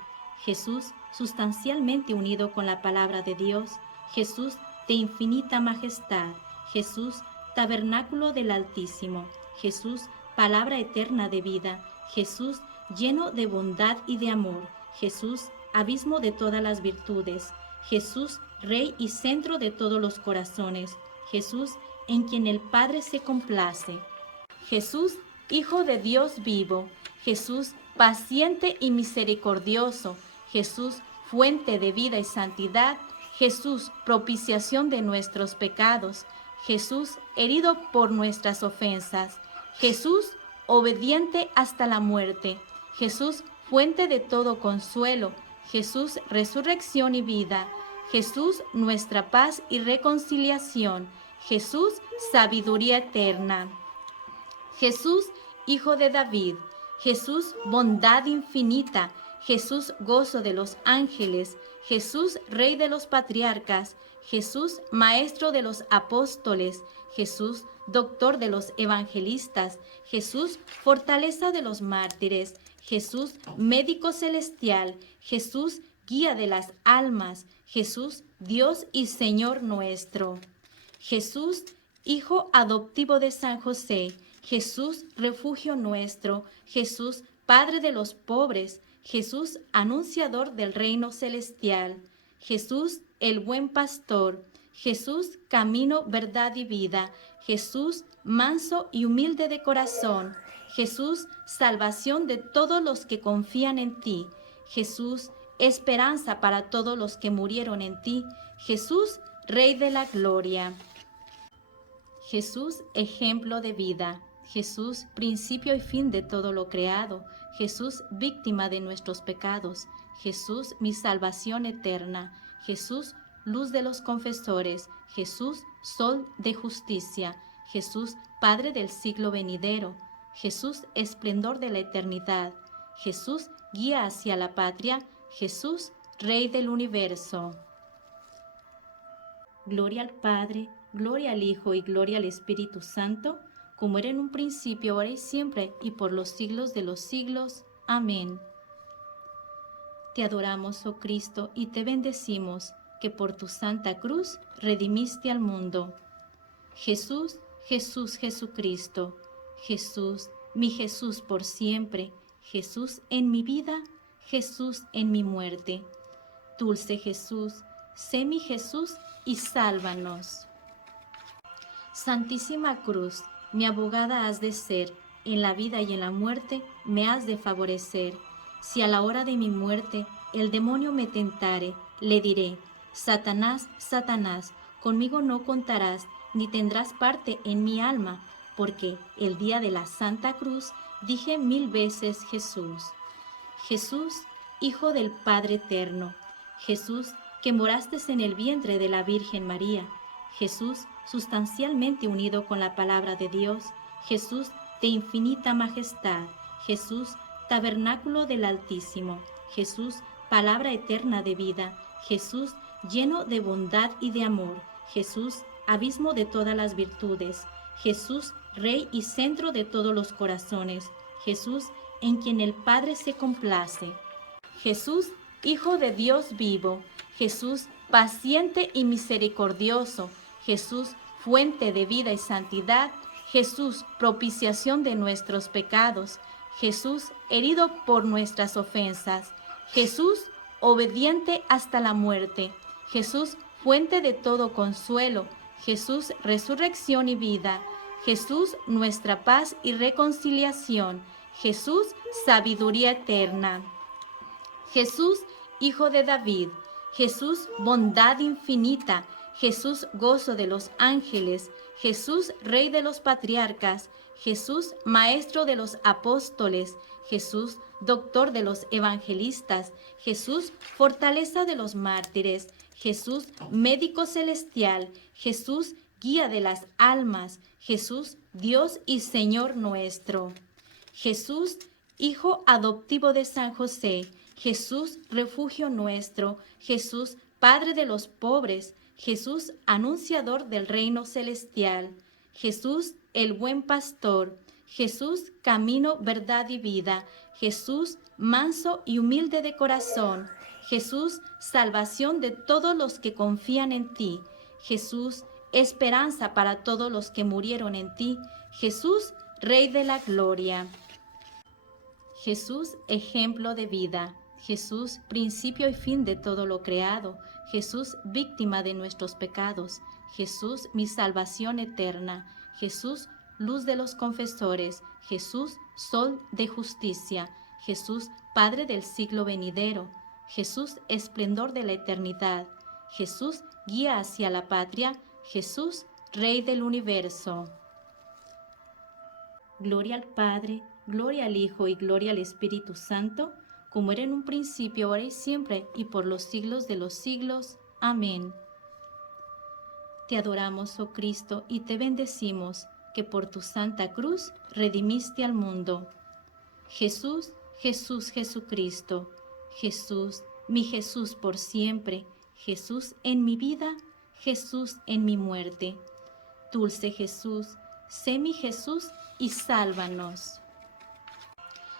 Jesús, sustancialmente unido con la palabra de Dios, Jesús de infinita majestad, Jesús, tabernáculo del Altísimo, Jesús, palabra eterna de vida, Jesús, lleno de bondad y de amor, Jesús, abismo de todas las virtudes, Jesús, Rey y centro de todos los corazones, Jesús, en quien el Padre se complace, Jesús, Hijo de Dios vivo, Jesús, paciente y misericordioso, Jesús, fuente de vida y santidad, Jesús, propiciación de nuestros pecados, Jesús, herido por nuestras ofensas, Jesús, obediente hasta la muerte, Jesús, fuente de todo consuelo, Jesús, resurrección y vida, Jesús, nuestra paz y reconciliación, Jesús, sabiduría eterna. Jesús, Hijo de David, Jesús, bondad infinita, Jesús, gozo de los ángeles, Jesús, Rey de los patriarcas, Jesús, Maestro de los apóstoles, Jesús, Doctor de los evangelistas, Jesús, fortaleza de los mártires, Jesús, médico celestial, Jesús, guía de las almas, Jesús, Dios y Señor nuestro. Jesús, Hijo adoptivo de San José, Jesús, refugio nuestro, Jesús, Padre de los pobres, Jesús, anunciador del reino celestial, Jesús, el buen pastor, Jesús, camino, verdad y vida, Jesús, manso y humilde de corazón, Jesús, salvación de todos los que confían en ti, Jesús, esperanza para todos los que murieron en ti, Jesús, Rey de la gloria. Jesús, ejemplo de vida. Jesús, principio y fin de todo lo creado. Jesús, víctima de nuestros pecados. Jesús, mi salvación eterna. Jesús, luz de los confesores. Jesús, sol de justicia. Jesús, Padre del siglo venidero. Jesús, esplendor de la eternidad. Jesús, guía hacia la patria. Jesús, Rey del universo. Gloria al Padre, gloria al Hijo y gloria al Espíritu Santo, como era en un principio, ahora y siempre, y por los siglos de los siglos. Amén. Te adoramos, oh Cristo, y te bendecimos, que por tu santa cruz redimiste al mundo. Jesús, Jesús, Jesucristo. Jesús, mi Jesús por siempre. Jesús en mi vida, Jesús en mi muerte. Dulce Jesús, sé mi Jesús y sálvanos. Santísima Cruz, mi abogada has de ser, en la vida y en la muerte me has de favorecer. Si a la hora de mi muerte el demonio me tentare, le diré: Satanás, Satanás, conmigo no contarás, ni tendrás parte en mi alma, porque el día de la Santa Cruz dije 1000 veces Jesús. Jesús, Hijo del Padre Eterno. Jesús, que moraste en el vientre de la Virgen María. Jesús, sustancialmente unido con la palabra de Dios. Jesús, de infinita majestad. Jesús, tabernáculo del Altísimo. Jesús, palabra eterna de vida. Jesús, lleno de bondad y de amor. Jesús, abismo de todas las virtudes. Jesús, Rey y centro de todos los corazones. Jesús, en quien el Padre se complace. Jesús, Hijo de Dios vivo. Jesús, paciente y misericordioso. Jesús, fuente de vida y santidad. Jesús, propiciación de nuestros pecados. Jesús, herido por nuestras ofensas. Jesús, obediente hasta la muerte. Jesús, fuente de todo consuelo. Jesús, resurrección y vida. Jesús, nuestra paz y reconciliación. Jesús, sabiduría eterna. Jesús, Hijo de David. Jesús, bondad infinita. Jesús, gozo de los ángeles. Jesús, Rey de los patriarcas. Jesús, Maestro de los apóstoles. Jesús, Doctor de los evangelistas. Jesús, fortaleza de los mártires. Jesús, Médico celestial. Jesús, Guía de las almas. Jesús, Dios y Señor nuestro. Jesús, Hijo adoptivo de San José. Jesús, refugio nuestro. Jesús, Padre de los pobres. Jesús, anunciador del reino celestial. Jesús, el buen pastor. Jesús, camino, verdad y vida. Jesús, manso y humilde de corazón. Jesús, salvación de todos los que confían en ti. Jesús, esperanza para todos los que murieron en ti. Jesús, Rey de la gloria. Jesús, ejemplo de vida. Jesús, principio y fin de todo lo creado. Jesús, víctima de nuestros pecados. Jesús, mi salvación eterna. Jesús, luz de los confesores. Jesús, sol de justicia. Jesús, Padre del siglo venidero. Jesús, esplendor de la eternidad. Jesús, guía hacia la patria. Jesús, Rey del universo. Gloria al Padre, gloria al Hijo y gloria al Espíritu Santo, como era en un principio, ahora y siempre, y por los siglos de los siglos. Amén. Te adoramos, oh Cristo, y te bendecimos, que por tu santa cruz redimiste al mundo. Jesús, Jesús, Jesucristo. Jesús, mi Jesús por siempre. Jesús en mi vida, Jesús en mi muerte. Dulce Jesús, sé mi Jesús y sálvanos.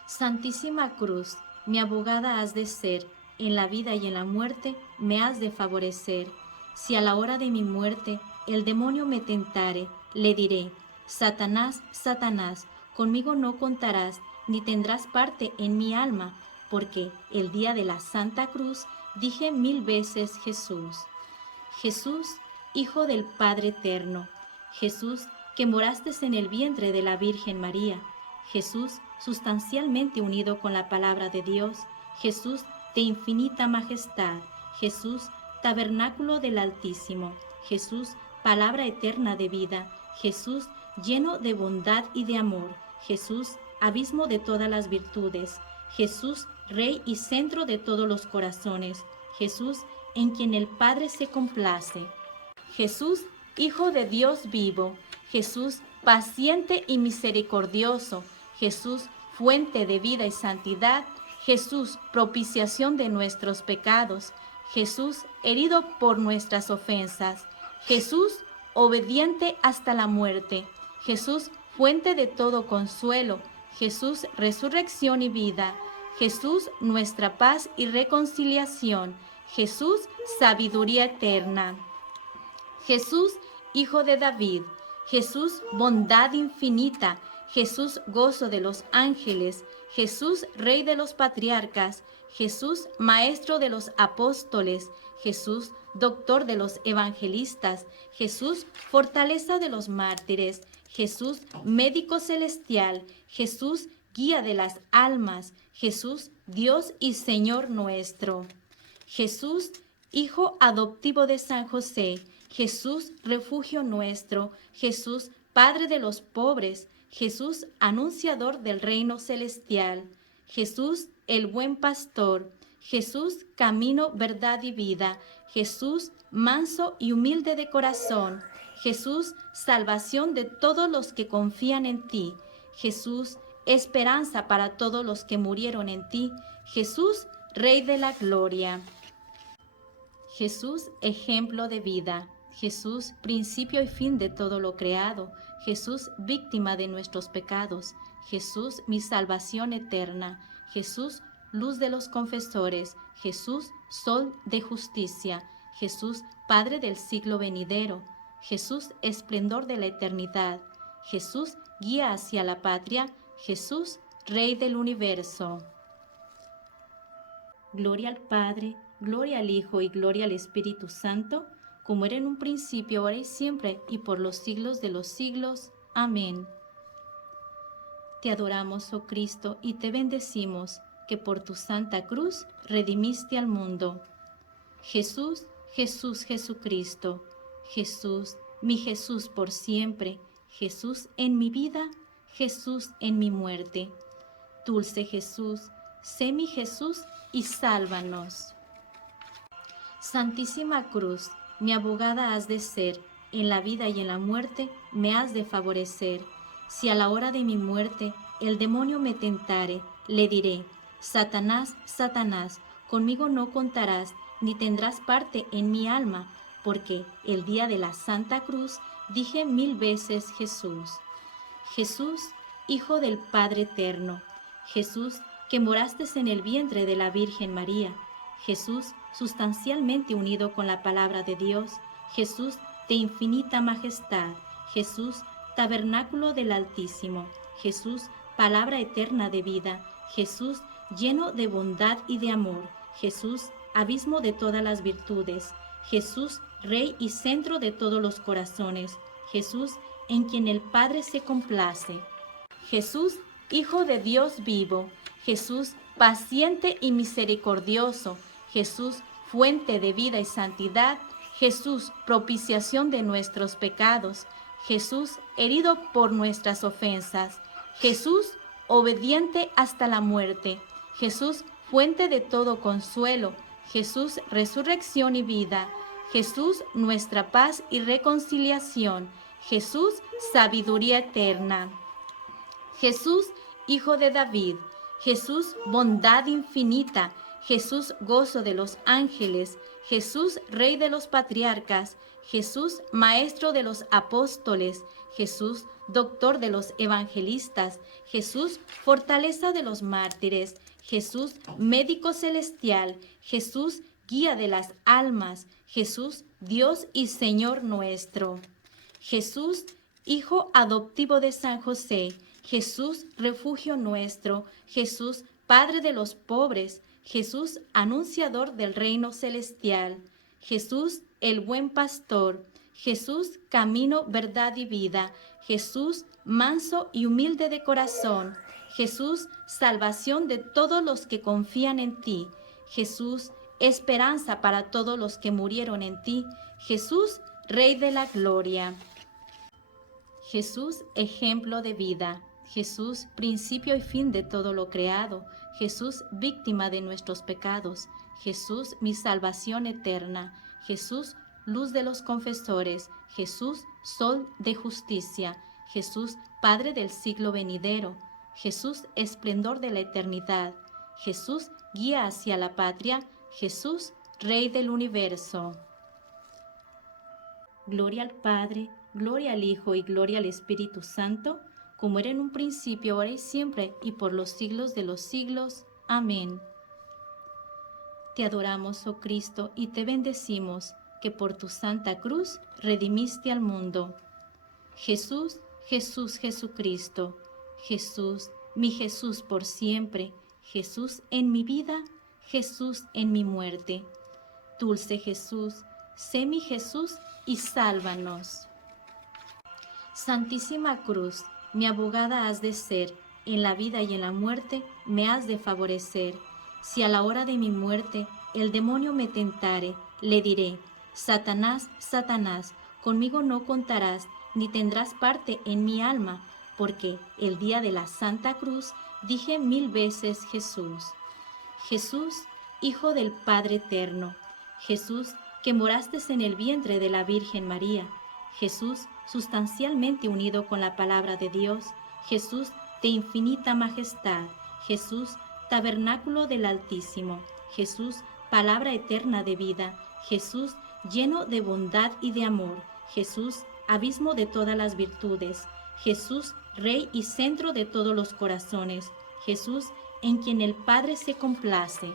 Santísima Cruz, mi abogada has de ser, en la vida y en la muerte me has de favorecer. Si a la hora de mi muerte el demonio me tentare, le diré: Satanás, Satanás, conmigo no contarás, ni tendrás parte en mi alma, porque el día de la Santa Cruz dije 1000 veces Jesús. Jesús, Hijo del Padre Eterno. Jesús, que moraste en el vientre de la Virgen María. Jesús, sustancialmente unido con la palabra de Dios. Jesús, de infinita majestad. Jesús, tabernáculo del Altísimo. Jesús, palabra eterna de vida. Jesús, lleno de bondad y de amor. Jesús, abismo de todas las virtudes. Jesús, Rey y centro de todos los corazones. Jesús, en quien el Padre se complace. Jesús, Hijo de Dios vivo. Jesús, paciente y misericordioso. Jesús, fuente de vida y santidad. Jesús, propiciación de nuestros pecados. Jesús, herido por nuestras ofensas. Jesús, obediente hasta la muerte. Jesús, fuente de todo consuelo. Jesús, resurrección y vida. Jesús, nuestra paz y reconciliación. Jesús, sabiduría eterna. Jesús, Hijo de David. Jesús, bondad infinita. Jesús, gozo de los ángeles. Jesús, Rey de los patriarcas. Jesús, Maestro de los apóstoles. Jesús, Doctor de los evangelistas. Jesús, fortaleza de los mártires. Jesús, médico celestial. Jesús, guía de las almas. Jesús, Dios y Señor nuestro. Jesús, Hijo adoptivo de San José. Jesús, refugio nuestro. Jesús, Padre de los pobres. Jesús, anunciador del reino celestial. Jesús, el buen pastor. Jesús, camino, verdad y vida. Jesús, manso y humilde de corazón. Jesús, salvación de todos los que confían en ti. Jesús, esperanza para todos los que murieron en ti. Jesús, Rey de la gloria. Jesús, ejemplo de vida. Jesús, principio y fin de todo lo creado. Jesús, víctima de nuestros pecados. Jesús, mi salvación eterna. Jesús, luz de los confesores. Jesús, sol de justicia. Jesús, Padre del siglo venidero. Jesús, esplendor de la eternidad. Jesús, guía hacia la patria. Jesús, Rey del universo. Gloria al Padre, gloria al Hijo y gloria al Espíritu Santo, como era en un principio, ahora y siempre, y por los siglos de los siglos. Amén. Te adoramos, oh Cristo, y te bendecimos, que por tu santa cruz redimiste al mundo. Jesús, Jesús, Jesucristo, Jesús, mi Jesús por siempre, Jesús en mi vida, Jesús en mi muerte. Dulce Jesús, sé mi Jesús y sálvanos. Santísima Cruz, mi abogada has de ser, en la vida y en la muerte me has de favorecer. Si a la hora de mi muerte el demonio me tentare, le diré: Satanás, Satanás, conmigo no contarás, ni tendrás parte en mi alma, porque el día de la Santa Cruz dije 1000 veces Jesús. Jesús, Hijo del Padre eterno, Jesús, que moraste en el vientre de la Virgen María, Jesús, sustancialmente unido con la palabra de Dios, Jesús, de infinita majestad, Jesús, tabernáculo del Altísimo, Jesús, palabra eterna de vida, Jesús, lleno de bondad y de amor, Jesús, abismo de todas las virtudes, Jesús, Rey y centro de todos los corazones, Jesús, en quien el Padre se complace, Jesús, Hijo de Dios vivo, Jesús, paciente y misericordioso, Jesús, fuente de vida y santidad, Jesús, propiciación de nuestros pecados, Jesús, herido por nuestras ofensas, Jesús, obediente hasta la muerte, Jesús, fuente de todo consuelo, Jesús, resurrección y vida, Jesús, nuestra paz y reconciliación, Jesús, sabiduría eterna, Jesús, Hijo de David, Jesús, bondad infinita, Jesús, gozo de los ángeles, Jesús, Rey de los patriarcas, Jesús, Maestro de los apóstoles, Jesús, Doctor de los evangelistas, Jesús, fortaleza de los mártires, Jesús, médico celestial, Jesús, guía de las almas, Jesús, Dios y Señor nuestro. Jesús, Hijo adoptivo de San José, Jesús, refugio nuestro, Jesús, Padre de los pobres, Jesús, anunciador del reino celestial, Jesús, el buen pastor, Jesús, camino, verdad y vida, Jesús, manso y humilde de corazón, Jesús, salvación de todos los que confían en ti, Jesús, esperanza para todos los que murieron en ti, Jesús, Rey de la gloria. Jesús, ejemplo de vida, Jesús, principio y fin de todo lo creado, Jesús, víctima de nuestros pecados, Jesús, mi salvación eterna, Jesús, luz de los confesores, Jesús, sol de justicia, Jesús, Padre del siglo venidero, Jesús, esplendor de la eternidad, Jesús, guía hacia la patria, Jesús, Rey del universo. Gloria al Padre, gloria al Hijo y gloria al Espíritu Santo, como era en un principio, ahora y siempre, y por los siglos de los siglos. Amén. Te adoramos, oh Cristo, y te bendecimos, que por tu santa cruz redimiste al mundo. Jesús, Jesús, Jesucristo. Jesús, mi Jesús por siempre. Jesús en mi vida, Jesús en mi muerte. Dulce Jesús, sé mi Jesús y sálvanos. Santísima Cruz, mi abogada has de ser, en la vida y en la muerte me has de favorecer. Si a la hora de mi muerte el demonio me tentare, le diré: Satanás, Satanás, conmigo no contarás, ni tendrás parte en mi alma, porque el día de la Santa Cruz dije 1000 veces Jesús. Jesús, Hijo del Padre Eterno. Jesús, que moraste en el vientre de la Virgen María. Jesús, sustancialmente unido con la palabra de Dios. Jesús, de infinita majestad. Jesús, tabernáculo del Altísimo. Jesús, palabra eterna de vida. Jesús, lleno de bondad y de amor. Jesús, abismo de todas las virtudes. Jesús, Rey y centro de todos los corazones. Jesús, en quien el Padre se complace.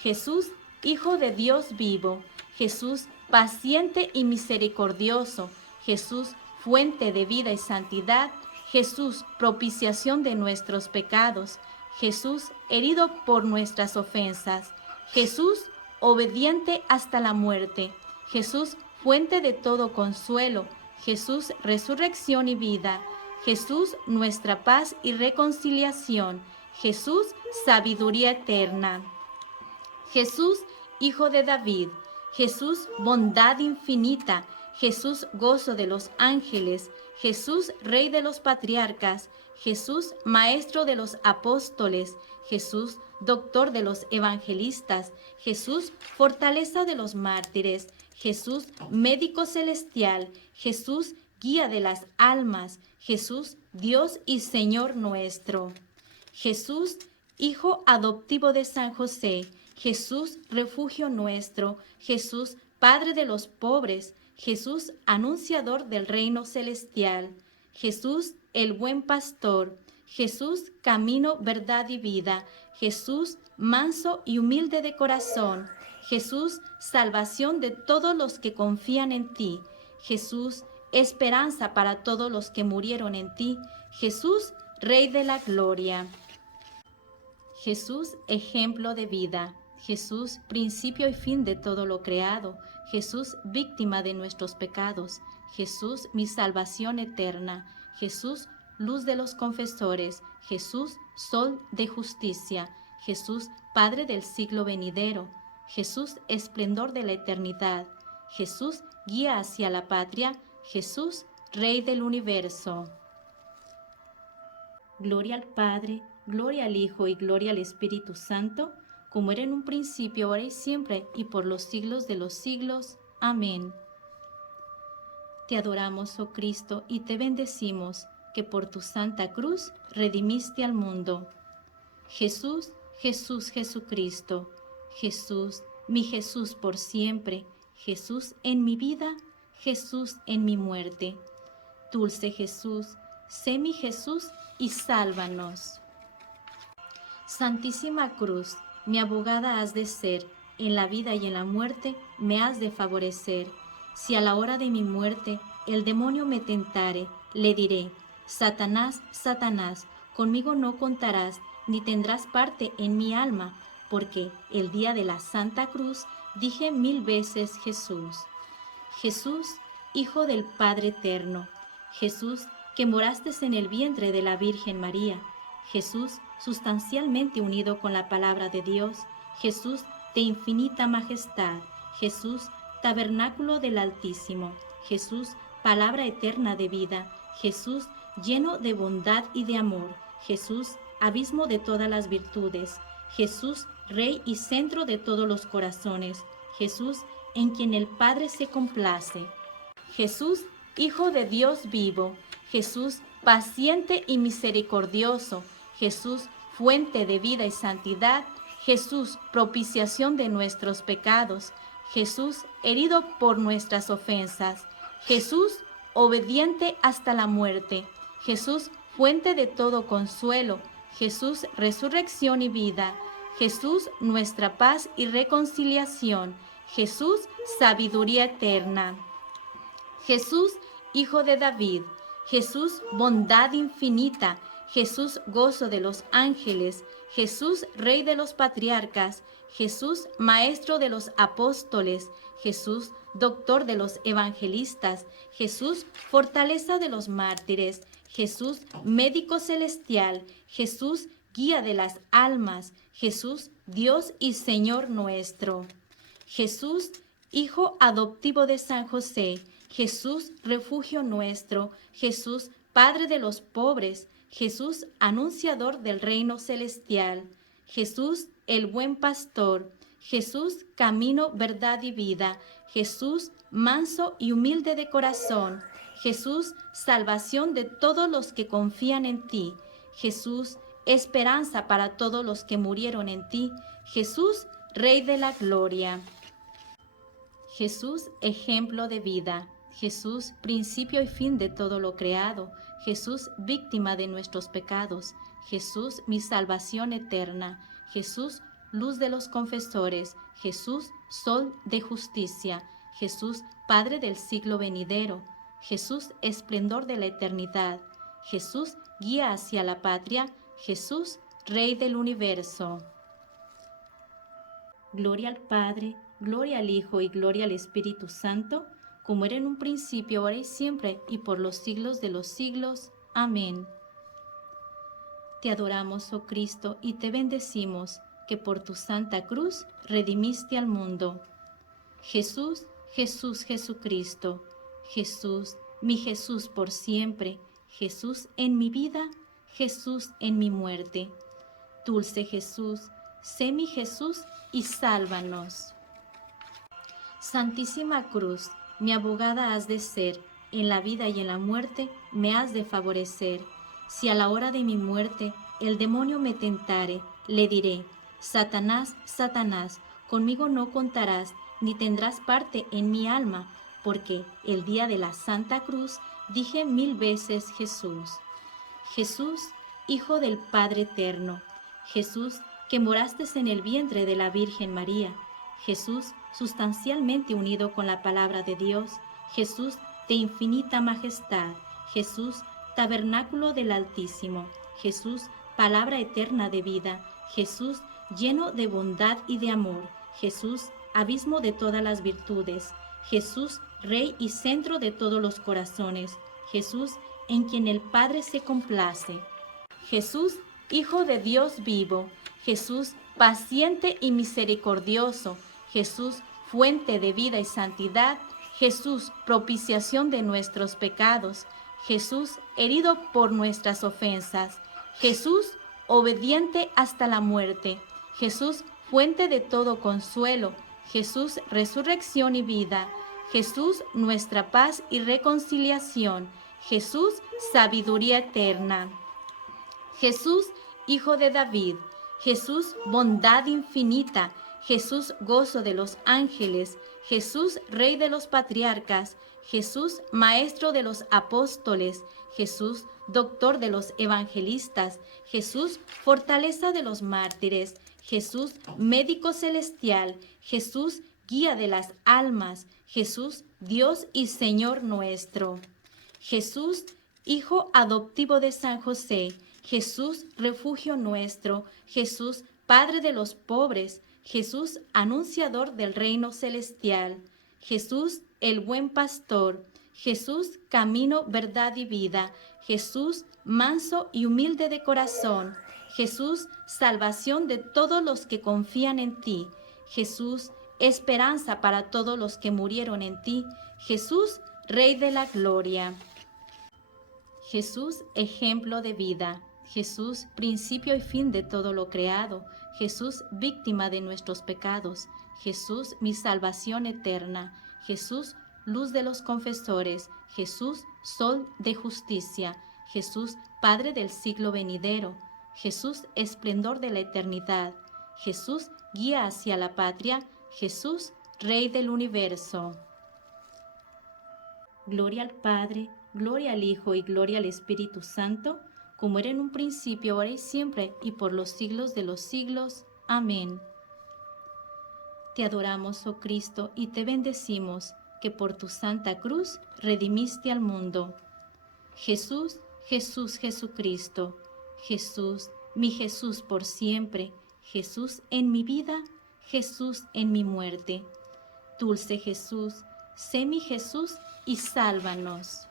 Jesús, Hijo de Dios vivo. Jesús, paciente y misericordioso. Jesús, fuente de vida y santidad. Jesús, propiciación de nuestros pecados. Jesús, herido por nuestras ofensas. Jesús, obediente hasta la muerte. Jesús, fuente de todo consuelo. Jesús, resurrección y vida. Jesús, nuestra paz y reconciliación. Jesús, sabiduría eterna. Jesús, Hijo de David. Jesús, bondad infinita. Jesús, gozo de los ángeles. Jesús, Rey de los patriarcas. Jesús, Maestro de los apóstoles. Jesús, Doctor de los evangelistas. Jesús, fortaleza de los mártires. Jesús, Médico celestial. Jesús, Guía de las almas. Jesús, Dios y Señor nuestro. Jesús, Hijo adoptivo de San José. Jesús, refugio nuestro. Jesús, Padre de los pobres. Jesús, anunciador del reino celestial. Jesús, el buen pastor. Jesús, camino, verdad y vida. Jesús, manso y humilde de corazón. Jesús, salvación de todos los que confían en ti. Jesús, esperanza para todos los que murieron en ti. Jesús, Rey de la gloria. Jesús, ejemplo de vida. Jesús, principio y fin de todo lo creado. Jesús, víctima de nuestros pecados. Jesús, mi salvación eterna. Jesús, luz de los confesores. Jesús, sol de justicia. Jesús, Padre del siglo venidero. Jesús, esplendor de la eternidad. Jesús, guía hacia la patria. Jesús, Rey del universo. Gloria al Padre, gloria al Hijo y gloria al Espíritu Santo, como era en un principio, ahora y siempre, y por los siglos de los siglos. Amén. Te adoramos, oh Cristo, y te bendecimos, que por tu santa cruz redimiste al mundo. Jesús, Jesús, Jesucristo. Jesús, mi Jesús por siempre. Jesús en mi vida, Jesús en mi muerte. Dulce Jesús, sé mi Jesús y sálvanos. Santísima Cruz, mi abogada has de ser, en la vida y en la muerte me has de favorecer. Si a la hora de mi muerte el demonio me tentare, le diré: Satanás, Satanás, conmigo no contarás, ni tendrás parte en mi alma, porque el día de la Santa Cruz dije 1000 veces Jesús. Jesús, Hijo del Padre Eterno. Jesús, que moraste en el vientre de la Virgen María. Jesús, sustancialmente unido con la palabra de Dios. Jesús, de infinita majestad. Jesús, tabernáculo del Altísimo. Jesús, palabra eterna de vida. Jesús, lleno de bondad y de amor. Jesús, abismo de todas las virtudes. Jesús, Rey y centro de todos los corazones. Jesús, en quien el Padre se complace. Jesús, Hijo de Dios vivo. Jesús, paciente y misericordioso. Jesús, fuente de vida y santidad. Jesús, propiciación de nuestros pecados. Jesús, herido por nuestras ofensas. Jesús, obediente hasta la muerte. Jesús, fuente de todo consuelo. Jesús, resurrección y vida. Jesús, nuestra paz y reconciliación. Jesús, sabiduría eterna. Jesús, Hijo de David. Jesús, bondad infinita. Jesús, gozo de los ángeles. Jesús, Rey de los patriarcas. Jesús, Maestro de los apóstoles. Jesús, Doctor de los evangelistas. Jesús, fortaleza de los mártires. Jesús, médico celestial. Jesús, guía de las almas. Jesús, Dios y Señor nuestro. Jesús, Hijo adoptivo de San José. Jesús, refugio nuestro. Jesús, Padre de los pobres. Jesús, anunciador del reino celestial. Jesús, el buen pastor. Jesús, camino, verdad y vida. Jesús, manso y humilde de corazón. Jesús, salvación de todos los que confían en ti. Jesús, esperanza para todos los que murieron en ti. Jesús, Rey de la gloria. Jesús, ejemplo de vida. Jesús, principio y fin de todo lo creado. Jesús, víctima de nuestros pecados. Jesús, mi salvación eterna. Jesús, luz de los confesores. Jesús, sol de justicia. Jesús, Padre del siglo venidero. Jesús, esplendor de la eternidad. Jesús, guía hacia la patria. Jesús, Rey del universo. Gloria al Padre, gloria al Hijo y gloria al Espíritu Santo, como era en un principio, ahora y siempre, y por los siglos de los siglos. Amén. Te adoramos, oh Cristo, y te bendecimos, que por tu santa cruz redimiste al mundo. Jesús, Jesús, Jesucristo, Jesús, mi Jesús por siempre, Jesús en mi vida, Jesús en mi muerte. Dulce Jesús, sé mi Jesús y sálvanos. Santísima Cruz, mi abogada has de ser, en la vida y en la muerte me has de favorecer. Si a la hora de mi muerte el demonio me tentare, le diré: Satanás, Satanás, conmigo no contarás, ni tendrás parte en mi alma, porque el día de la Santa Cruz dije 1000 veces Jesús. Jesús, Hijo del Padre eterno, Jesús, que moraste en el vientre de la Virgen María, Jesús, sustancialmente unido con la palabra de Dios, Jesús de infinita majestad, Jesús, tabernáculo del Altísimo, Jesús, palabra eterna de vida, Jesús, lleno de bondad y de amor, Jesús, abismo de todas las virtudes, Jesús, Rey y centro de todos los corazones, Jesús, en quien el Padre se complace, Jesús, Hijo de Dios vivo, Jesús, paciente y misericordioso, Jesús, fuente de vida y santidad, Jesús, propiciación de nuestros pecados, Jesús, herido por nuestras ofensas, Jesús, obediente hasta la muerte, Jesús, fuente de todo consuelo, Jesús, resurrección y vida, Jesús, nuestra paz y reconciliación, Jesús, sabiduría eterna, Jesús, Hijo de David, Jesús, bondad infinita, Jesús, gozo de los ángeles, Jesús, Rey de los patriarcas, Jesús, Maestro de los apóstoles, Jesús, Doctor de los evangelistas, Jesús, fortaleza de los mártires, Jesús, médico celestial, Jesús, guía de las almas, Jesús, Dios y Señor nuestro. Jesús, Hijo adoptivo de San José, Jesús, refugio nuestro, Jesús, Padre de los pobres, Jesús, anunciador del reino celestial, Jesús, el buen pastor, Jesús, camino, verdad y vida, Jesús, manso y humilde de corazón, Jesús, salvación de todos los que confían en ti, Jesús, esperanza para todos los que murieron en ti, Jesús, Rey de la gloria. Jesús, ejemplo de vida, Jesús, principio y fin de todo lo creado, Jesús, víctima de nuestros pecados, Jesús, mi salvación eterna, Jesús, luz de los confesores, Jesús, sol de justicia, Jesús, Padre del siglo venidero, Jesús, esplendor de la eternidad, Jesús, guía hacia la patria, Jesús, Rey del universo. Gloria al Padre, gloria al Hijo y gloria al Espíritu Santo, como era en un principio, ahora y siempre, y por los siglos de los siglos. Amén. Te adoramos, oh Cristo, y te bendecimos, que por tu santa cruz redimiste al mundo. Jesús, Jesús, Jesucristo. Jesús, mi Jesús por siempre. Jesús en mi vida, Jesús en mi muerte. Dulce Jesús, sé mi Jesús y sálvanos.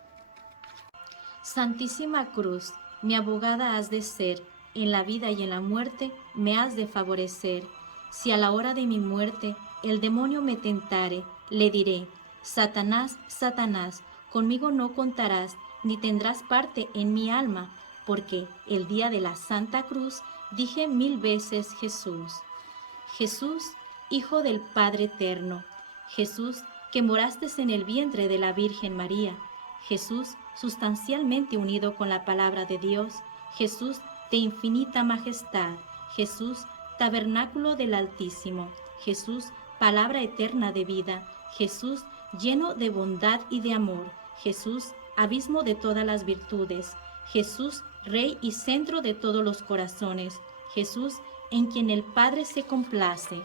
Santísima Cruz, mi abogada has de ser, en la vida y en la muerte me has de favorecer. Si a la hora de mi muerte el demonio me tentare, le diré: Satanás, Satanás, conmigo no contarás, ni tendrás parte en mi alma, porque el día de la Santa Cruz dije 1000 veces Jesús. Jesús, Hijo del Padre Eterno. Jesús, que moraste en el vientre de la Virgen María. Jesús, sustancialmente unido con la palabra de Dios. Jesús, de infinita majestad. Jesús, tabernáculo del Altísimo. Jesús, palabra eterna de vida. Jesús, lleno de bondad y de amor. Jesús, abismo de todas las virtudes. Jesús, Rey y centro de todos los corazones. Jesús, en quien el Padre se complace.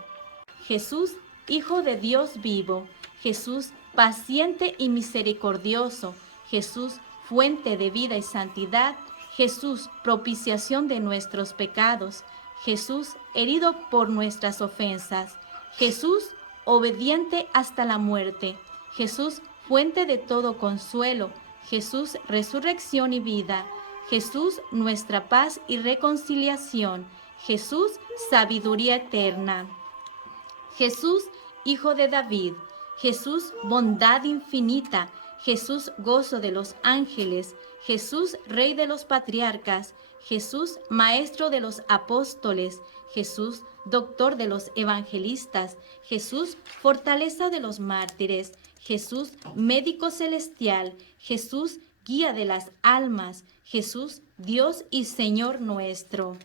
Jesús, Hijo de Dios vivo. Jesús, paciente y misericordioso. Jesús, fuente de vida y santidad. Jesús, propiciación de nuestros pecados. Jesús, herido por nuestras ofensas. Jesús, obediente hasta la muerte. Jesús, fuente de todo consuelo. Jesús, resurrección y vida. Jesús, nuestra paz y reconciliación. Jesús, sabiduría eterna. Jesús, Hijo de David. Jesús, bondad infinita. Jesús, gozo de los ángeles. Jesús, Rey de los patriarcas. Jesús, Maestro de los apóstoles. Jesús, Doctor de los evangelistas. Jesús, fortaleza de los mártires. Jesús, Médico celestial. Jesús, Guía de las almas. Jesús, Dios y Señor nuestro.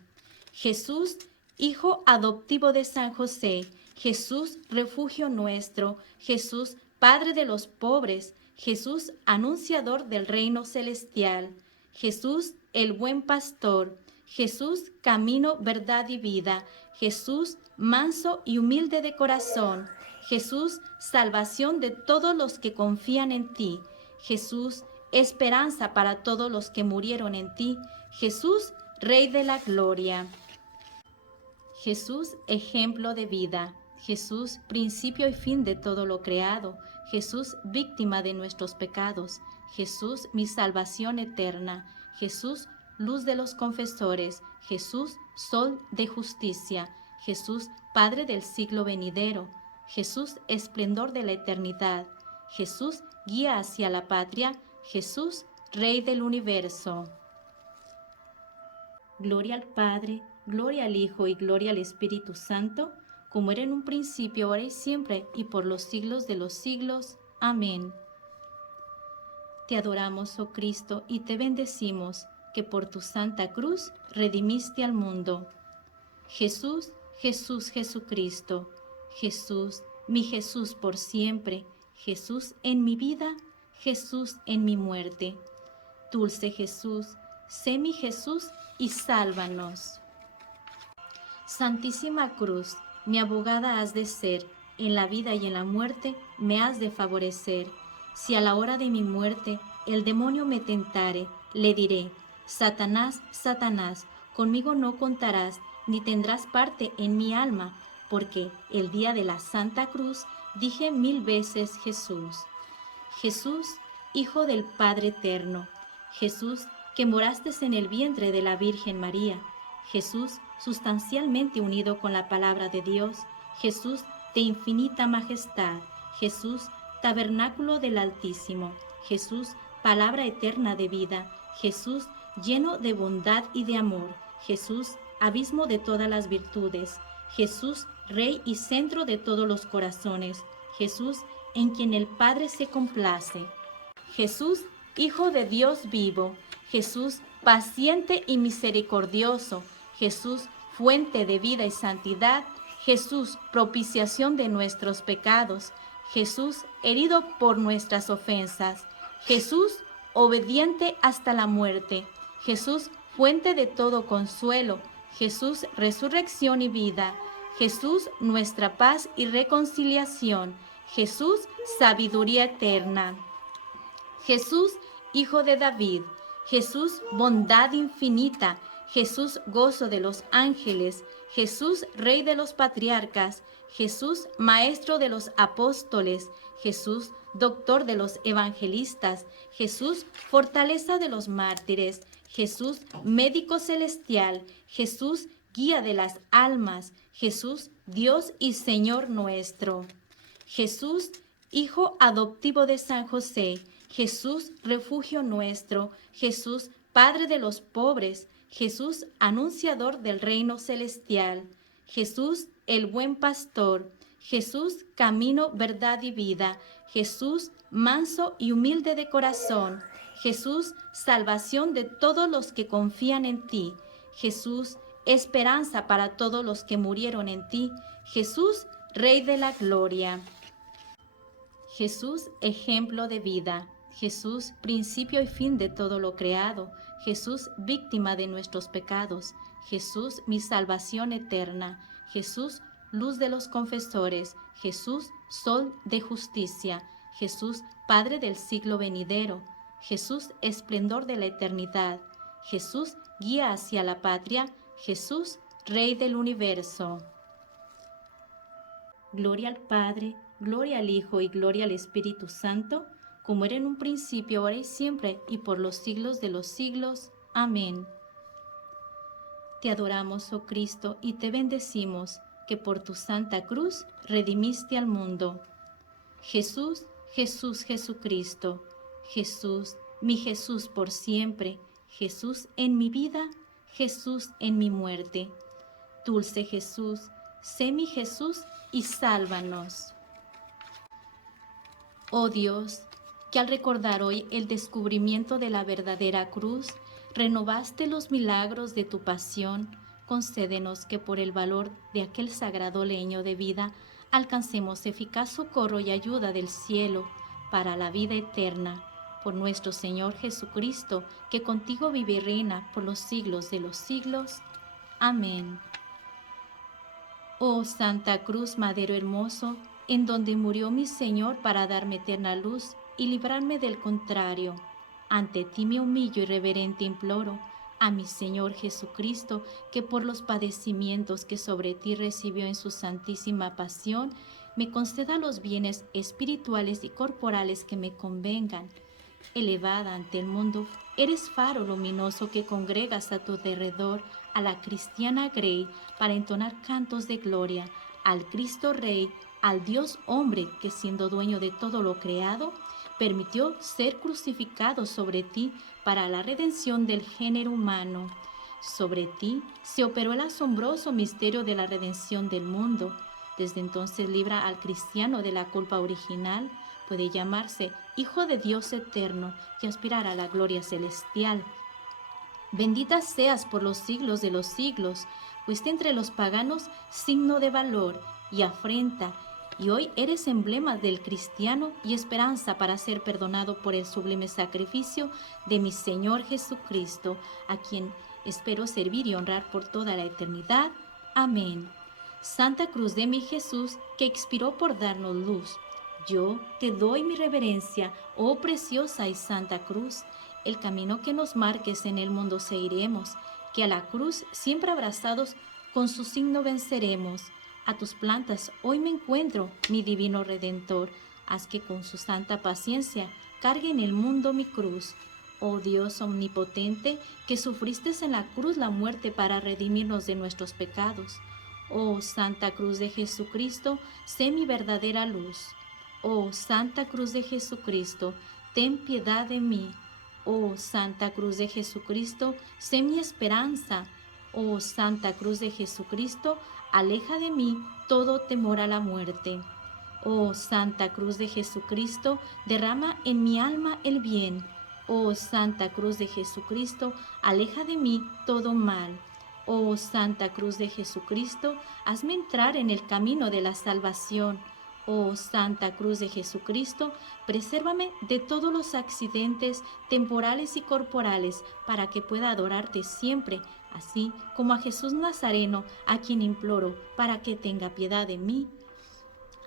Jesús, Hijo adoptivo de San José. Jesús, refugio nuestro. Jesús, Padre de los pobres. Jesús, anunciador del reino celestial. Jesús, el buen pastor. Jesús, camino, verdad y vida. Jesús, manso y humilde de corazón. Jesús, salvación de todos los que confían en ti. Jesús, esperanza para todos los que murieron en ti. Jesús, Rey de la gloria. Jesús, ejemplo de vida. Jesús, principio y fin de todo lo creado. Jesús, víctima de nuestros pecados. Jesús, mi salvación eterna. Jesús, luz de los confesores. Jesús, sol de justicia. Jesús, Padre del siglo venidero. Jesús, esplendor de la eternidad. Jesús, guía hacia la patria. Jesús, Rey del universo. Gloria al Padre, gloria al Hijo y gloria al Espíritu Santo, como era en un principio, ahora y siempre, y por los siglos de los siglos. Amén. Te adoramos, oh Cristo, y te bendecimos, que por tu santa cruz redimiste al mundo. Jesús, Jesús, Jesucristo. Jesús, mi Jesús por siempre. Jesús en mi vida, Jesús en mi muerte. Dulce Jesús, sé mi Jesús y sálvanos. Santísima Cruz, mi abogada has de ser, en la vida y en la muerte me has de favorecer. Si a la hora de mi muerte el demonio me tentare, le diré: Satanás, Satanás, conmigo no contarás, ni tendrás parte en mi alma, porque el día de la Santa Cruz dije 1000 veces Jesús. Jesús, Hijo del Padre Eterno. Jesús, que moraste en el vientre de la Virgen María. Jesús, sustancialmente unido con la palabra de Dios. Jesús, de infinita majestad. Jesús, tabernáculo del Altísimo. Jesús, palabra eterna de vida. Jesús, lleno de bondad y de amor. Jesús, abismo de todas las virtudes. Jesús, Rey y centro de todos los corazones. Jesús, en quien el Padre se complace. Jesús, Hijo de Dios vivo. Jesús, paciente y misericordioso. Jesús, fuente de vida y santidad. Jesús, propiciación de nuestros pecados. Jesús, herido por nuestras ofensas. Jesús, obediente hasta la muerte. Jesús, fuente de todo consuelo. Jesús, resurrección y vida. Jesús, nuestra paz y reconciliación. Jesús, sabiduría eterna. Jesús, Hijo de David. Jesús, bondad infinita. Jesús, gozo de los ángeles. Jesús, Rey de los patriarcas. Jesús, Maestro de los apóstoles. Jesús, Doctor de los evangelistas. Jesús, fortaleza de los mártires. Jesús, Médico celestial. Jesús, Guía de las almas. Jesús, Dios y Señor nuestro. Jesús, Hijo adoptivo de San José. Jesús, refugio nuestro. Jesús, Padre de los pobres. Jesús, anunciador del reino celestial. Jesús, el buen pastor. Jesús, camino, verdad y vida. Jesús, manso y humilde de corazón. Jesús, salvación de todos los que confían en ti. Jesús, esperanza para todos los que murieron en ti. Jesús, Rey de la gloria. Jesús, ejemplo de vida. Jesús, principio y fin de todo lo creado. Jesús, víctima de nuestros pecados. Jesús, mi salvación eterna. Jesús, luz de los confesores. Jesús, sol de justicia. Jesús, Padre del siglo venidero. Jesús, esplendor de la eternidad. Jesús, guía hacia la patria. Jesús, Rey del universo. Gloria al Padre, gloria al Hijo y gloria al Espíritu Santo, como era en un principio, ahora y siempre, y por los siglos de los siglos. Amén. Te adoramos, oh Cristo, y te bendecimos, que por tu santa cruz redimiste al mundo. Jesús, Jesús, Jesucristo, Jesús, mi Jesús por siempre, Jesús en mi vida, Jesús en mi muerte. Dulce Jesús, sé mi Jesús y sálvanos. Oh Dios, que al recordar hoy el descubrimiento de la verdadera cruz, renovaste los milagros de tu pasión, concédenos que por el valor de aquel sagrado leño de vida alcancemos eficaz socorro y ayuda del cielo para la vida eterna. Por nuestro Señor Jesucristo, que contigo vive y reina por los siglos de los siglos. Amén. Oh Santa Cruz, madero hermoso, en donde murió mi Señor para darme eterna luz y librarme del contrario, ante ti me humillo y reverente imploro, a mi Señor Jesucristo, que por los padecimientos que sobre ti recibió en su santísima pasión, me conceda los bienes espirituales y corporales que me convengan. Elevada ante el mundo, eres faro luminoso que congregas a tu derredor a la cristiana grey para entonar cantos de gloria al Cristo Rey, al Dios hombre que siendo dueño de todo lo creado, permitió ser crucificado sobre ti para la redención del género humano. Sobre ti se operó el asombroso misterio de la redención del mundo. Desde entonces libra al cristiano de la culpa original, puede llamarse Hijo de Dios eterno y aspirar a la gloria celestial. Bendita seas por los siglos de los siglos, fuiste entre los paganos signo de valor y afrenta, y hoy eres emblema del cristiano y esperanza para ser perdonado por el sublime sacrificio de mi Señor Jesucristo, a quien espero servir y honrar por toda la eternidad. Amén. Santa Cruz de mi Jesús, que expiró por darnos luz, yo te doy mi reverencia, oh preciosa y santa cruz. El camino que nos marques en el mundo seguiremos, que a la cruz siempre abrazados con su signo venceremos. A tus plantas hoy me encuentro, mi divino Redentor. Haz que con su santa paciencia cargue en el mundo mi cruz. Oh Dios omnipotente, que sufriste en la cruz la muerte para redimirnos de nuestros pecados. Oh Santa Cruz de Jesucristo, sé mi verdadera luz. Oh Santa Cruz de Jesucristo, ten piedad de mí. Oh Santa Cruz de Jesucristo, sé mi esperanza. Oh Santa Cruz de Jesucristo, aleja de mí todo temor a la muerte. Oh Santa Cruz de Jesucristo, derrama en mi alma el bien. Oh Santa Cruz de Jesucristo, aleja de mí todo mal. Oh Santa Cruz de Jesucristo, hazme entrar en el camino de la salvación. Oh Santa Cruz de Jesucristo, presérvame de todos los accidentes temporales y corporales para que pueda adorarte siempre, así como a Jesús Nazareno, a quien imploro para que tenga piedad de mí.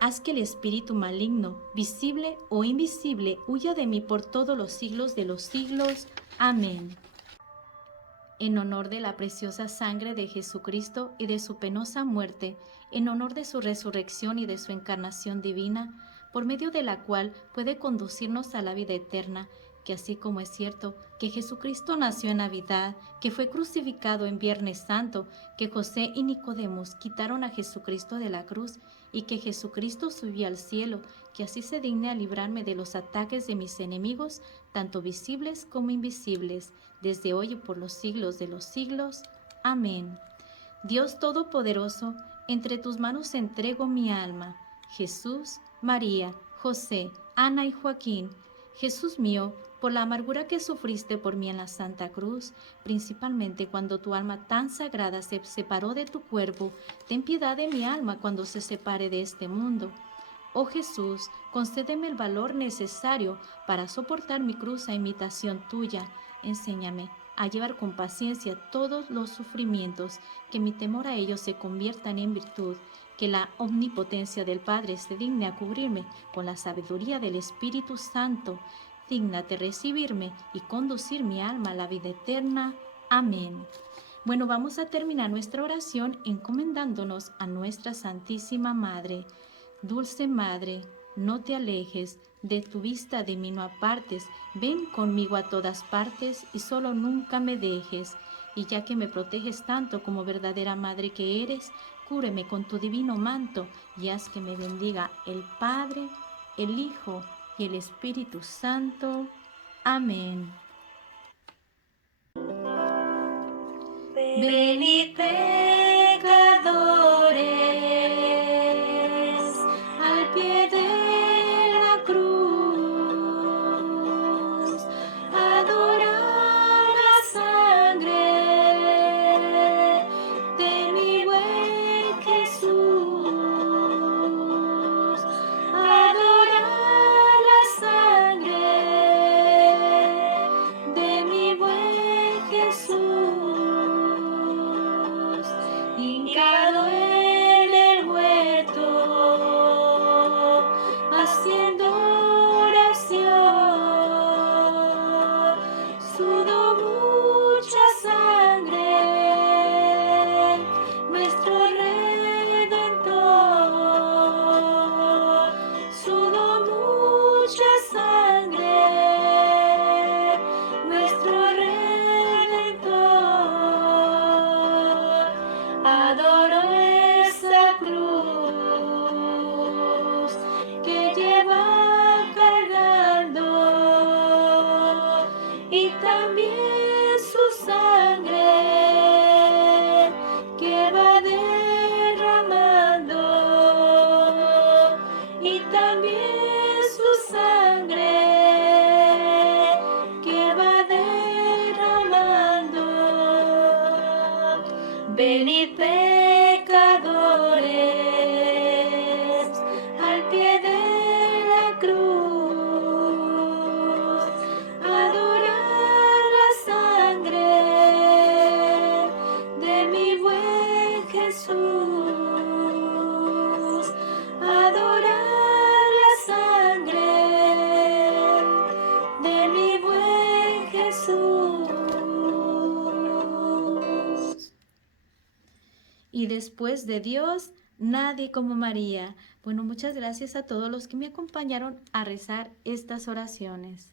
haz que el espíritu maligno, visible o invisible, huya de mí por todos los siglos de los siglos. Amén. En honor de la preciosa sangre de Jesucristo y de su penosa muerte, en honor de su resurrección y de su encarnación divina, por medio de la cual puede conducirnos a la vida eterna, que así como es cierto que Jesucristo nació en Navidad, que fue crucificado en Viernes Santo, que José y Nicodemos quitaron a Jesucristo de la cruz y que Jesucristo subió al cielo, que así se digne a librarme de los ataques de mis enemigos, tanto visibles como invisibles, desde hoy y por los siglos de los siglos. Amén. Dios Todopoderoso, entre tus manos entrego mi alma. Jesús, María, José, Ana y Joaquín, Jesús mío, por la amargura que sufriste por mí en la Santa Cruz, principalmente cuando tu alma tan sagrada se separó de tu cuerpo, ten piedad de mi alma cuando se separe de este mundo. Oh Jesús, concédeme el valor necesario para soportar mi cruz a imitación tuya. Enséñame a llevar con paciencia todos los sufrimientos, que mi temor a ellos se conviertan en virtud, que la omnipotencia del Padre se digne a cubrirme con la sabiduría del Espíritu Santo. Dígnate recibirme y conducir mi alma a la vida eterna. Amén. Bueno, vamos a terminar nuestra oración encomendándonos a nuestra Santísima Madre. Dulce Madre, no te alejes, de tu vista de mí no apartes, ven conmigo a todas partes y solo nunca me dejes. Y ya que me proteges tanto como verdadera Madre que eres, cúbreme con tu divino manto y haz que me bendiga el Padre, el Hijo y el Espíritu Santo. Amén. Venid pecadores al pie de la cruz, adorar la sangre de mi buen Jesús, adorar la sangre de mi buen Jesús. Hincado en el huerto, haciendo oración, sudó mucha sangre, nuestro Redentor, sudó mucha sangre, nuestro Redentor. Adoro esa cruz que lleva cargando y también su sangre que va derramando y también su sangre que va derramando. Venid pecadores al pie de la cruz, adorar la sangre de mi buen Jesús, adorar la sangre de mi buen Jesús. Y después de Dios, nadie como María. Bueno, muchas gracias a todos los que me acompañaron a rezar estas oraciones.